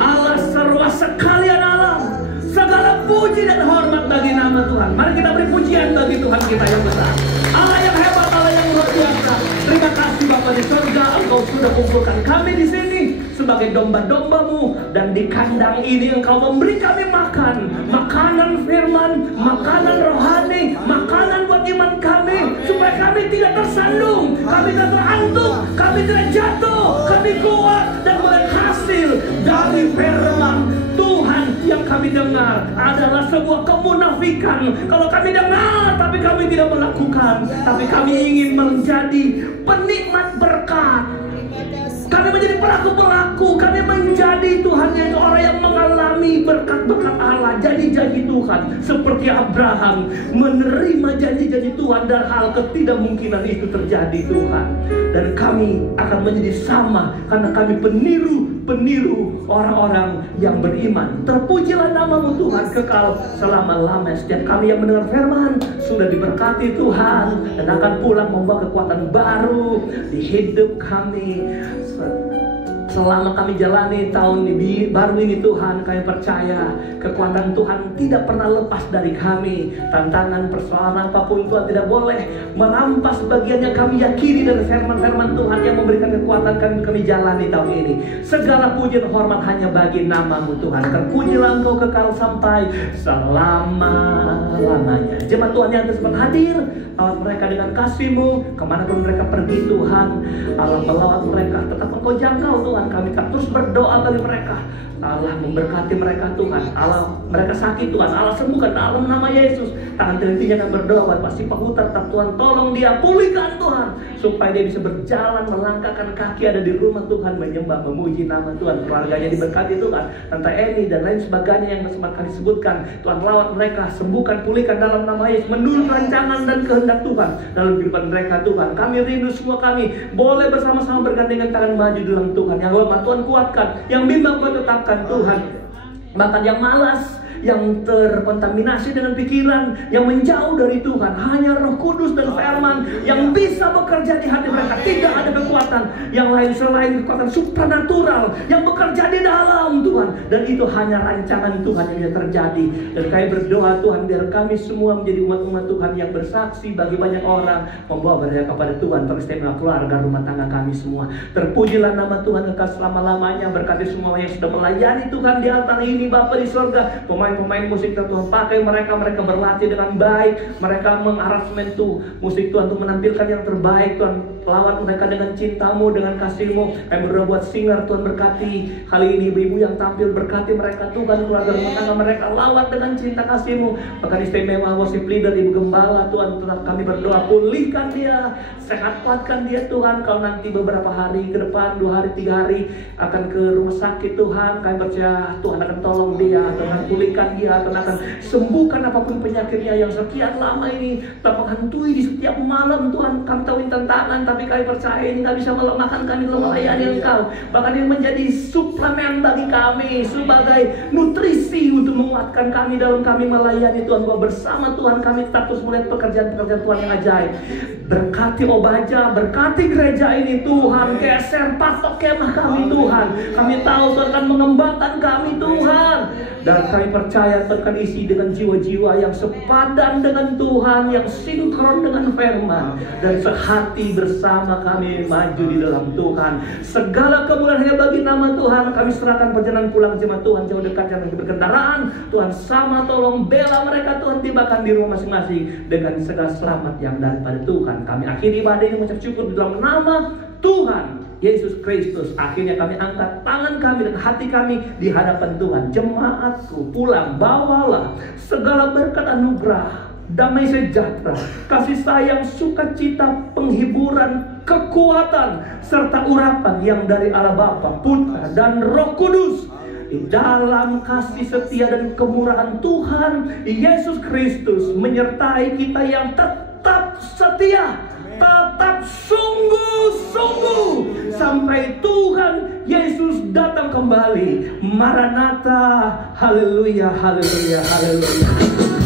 Allah serwa sekalian alam. Segala puji dan hormat bagi nama Tuhan. Mari kita beri pujian bagi Tuhan kita yang besar, Allah yang hebat, Allah yang luar biasa. Terima kasih Bapa di surga, Engkau sudah kumpulkan kami di sini sebagai domba-domba-Mu, dan di kandang ini Engkau memberi kami makan, makanan firman, makanan rohani, makanan buat iman kami, supaya kami tidak tersandung, kami tidak terantuk, kami tidak jatuh, kami kuat dan melihat hasil dari firman Tuhan. Yang kami dengar adalah sebuah kemunafikan kalau kami dengar tapi kami tidak melakukan. Tapi kami ingin menjadi penikmat berkat, kami menjadi pelaku-pelaku, kami menjadi Tuhan yaitu orang yang mengalami berkat-berkat Allah, janji-janji Tuhan, seperti Abraham menerima janji-janji Tuhan dan hal ketidakmungkinan itu terjadi Tuhan. Dan kami akan menjadi sama karena kami peniru orang-orang yang beriman. Terpujilah nama-Mu Tuhan kekal selama-lamanya. Setiap kami yang mendengar firman sudah diberkati Tuhan dan akan pulang membawa kekuatan baru di hidup kami. Selama kami jalani tahun ini baru ini Tuhan, kami percaya kekuatan Tuhan tidak pernah lepas dari kami. Tantangan, persoalan apapun Tuhan tidak boleh merampas bagian yang kami yakini dari firman-firman Tuhan yang memberikan kekuatan kami jalani tahun ini. Segala puji dan hormat hanya bagi nama-Mu Tuhan. Terpujilah Engkau kekal sampai selama-lamanya. Jemaat Tuhan yang sempat hadir, lawat mereka dengan kasih-Mu kemanapun mereka pergi Tuhan. Allah melawat mereka, tetap Engkau jangkau Tuhan. Kami terus berdoa bagi mereka. Allah memberkati mereka Tuhan. Allah, mereka sakit Tuhan, Allah sembuhkan dalam nama Yesus. Tangan telitinya akan berdoa buat Pak Sipahuta, tetap Tuhan tolong dia, pulihkan Tuhan, supaya dia bisa berjalan, melangkahkan kaki ada di rumah Tuhan, menyembah, memuji nama Tuhan. Keluarganya diberkati Tuhan, Tante Eni dan lain sebagainya yang sempat kami sebutkan. Tuhan lawat mereka, sembuhkan, pulihkan dalam nama Yesus, menurut rancangan dan kehendak Tuhan dalam kehidupan mereka Tuhan. Kami rindu semua kami boleh bersama-sama bergandengan tangan maju dalam Tuhan. Yang lemah Tuhan kuatkan, yang bimbang Tuhan tetapkan Tuhan. Bahkan yang malas, yang terkontaminasi dengan pikiran, yang menjauh dari Tuhan, hanya Roh Kudus dan firman yang bisa bekerja di hati mereka. Tidak ada kekuatan yang lain selain kekuatan supranatural yang bekerja di dalam Tuhan, dan itu hanya rancangan Tuhan yang bisa terjadi. Dan kami berdoa Tuhan, biar kami semua menjadi umat-umat Tuhan yang bersaksi bagi banyak orang, membawa berkat kepada Tuhan, teristimewa keluarga, rumah tangga kami semua. Terpujilah nama Tuhan kekal selama-lamanya. Berkati semua yang sudah melayani Tuhan di altar ini Bapa di surga. Pemain musik Tuhan, pakai mereka berlatih dengan baik, mereka mengarasmen musik Tuhan untuk menampilkan yang terbaik Tuhan. Lawat mereka dengan cinta-Mu, dengan kasih-Mu. Kami berdoa buat singer Tuhan, berkati kali ini ibu-ibu yang tampil, berkati mereka Tuhan, keluarga rumah tangga mereka, lawat dengan cinta kasih-Mu. Bahkan istimewa worship leader Ibu Gembala Tuhan, tetap kami berdoa, pulihkan dia, sehat kuatkan dia Tuhan. Kalau nanti beberapa hari ke depan, 2 hari 3 hari akan ke rumah sakit Tuhan, kami percaya Tuhan akan tolong dia, Tuhan pulihkan dia, Tuhan akan sembuhkan apapun penyakitnya yang sekian lama ini tak menghantui di setiap malam Tuhan. Kami tahu ini tantangan, tapi kami percaya ini tak bisa melemahkan kami dalam melayani Engkau. Bahkan ini menjadi suplemen bagi kami, sebagai nutrisi untuk menguatkan kami dalam kami melayani Tuhan. Bahwa bersama Tuhan kami tetap terus melihat pekerjaan-pekerjaan Tuhan yang ajaib. Berkati Obaja, berkati gereja ini Tuhan, geser patok kemah kami Tuhan. Kami tahu Tuhan akan mengembangkan kami Tuhan. Dan kami percaya Tuhan akan isi dengan jiwa-jiwa yang sepadan dengan Tuhan, yang sinkron dengan firman, dan sehati bersama kami maju di dalam Tuhan. Segala kemuliaan hanya bagi nama Tuhan. Kami serahkan perjalanan pulang jemaat Tuhan, jauh dekat yang berkendaraan Tuhan, sama tolong bela mereka Tuhan, tibakan di rumah masing-masing dengan segala selamat yang daripada Tuhan. Kami akhiri ibadah ini mengucap syukur di dalam nama Tuhan Yesus Kristus. Akhirnya kami angkat tangan kami dan hati kami di hadapan Tuhan. Jemaatku pulang, bawalah segala berkat anugerah, damai sejahtera, kasih sayang, sukacita, penghiburan, kekuatan, serta urapan yang dari Allah Bapa, Putra, dan Roh Kudus. Di dalam kasih setia dan kemurahan Tuhan Yesus Kristus menyertai kita yang tetap setia, tetap sungguh-sungguh sampai Tuhan Yesus datang kembali. Maranatha, haleluya, haleluya, haleluya.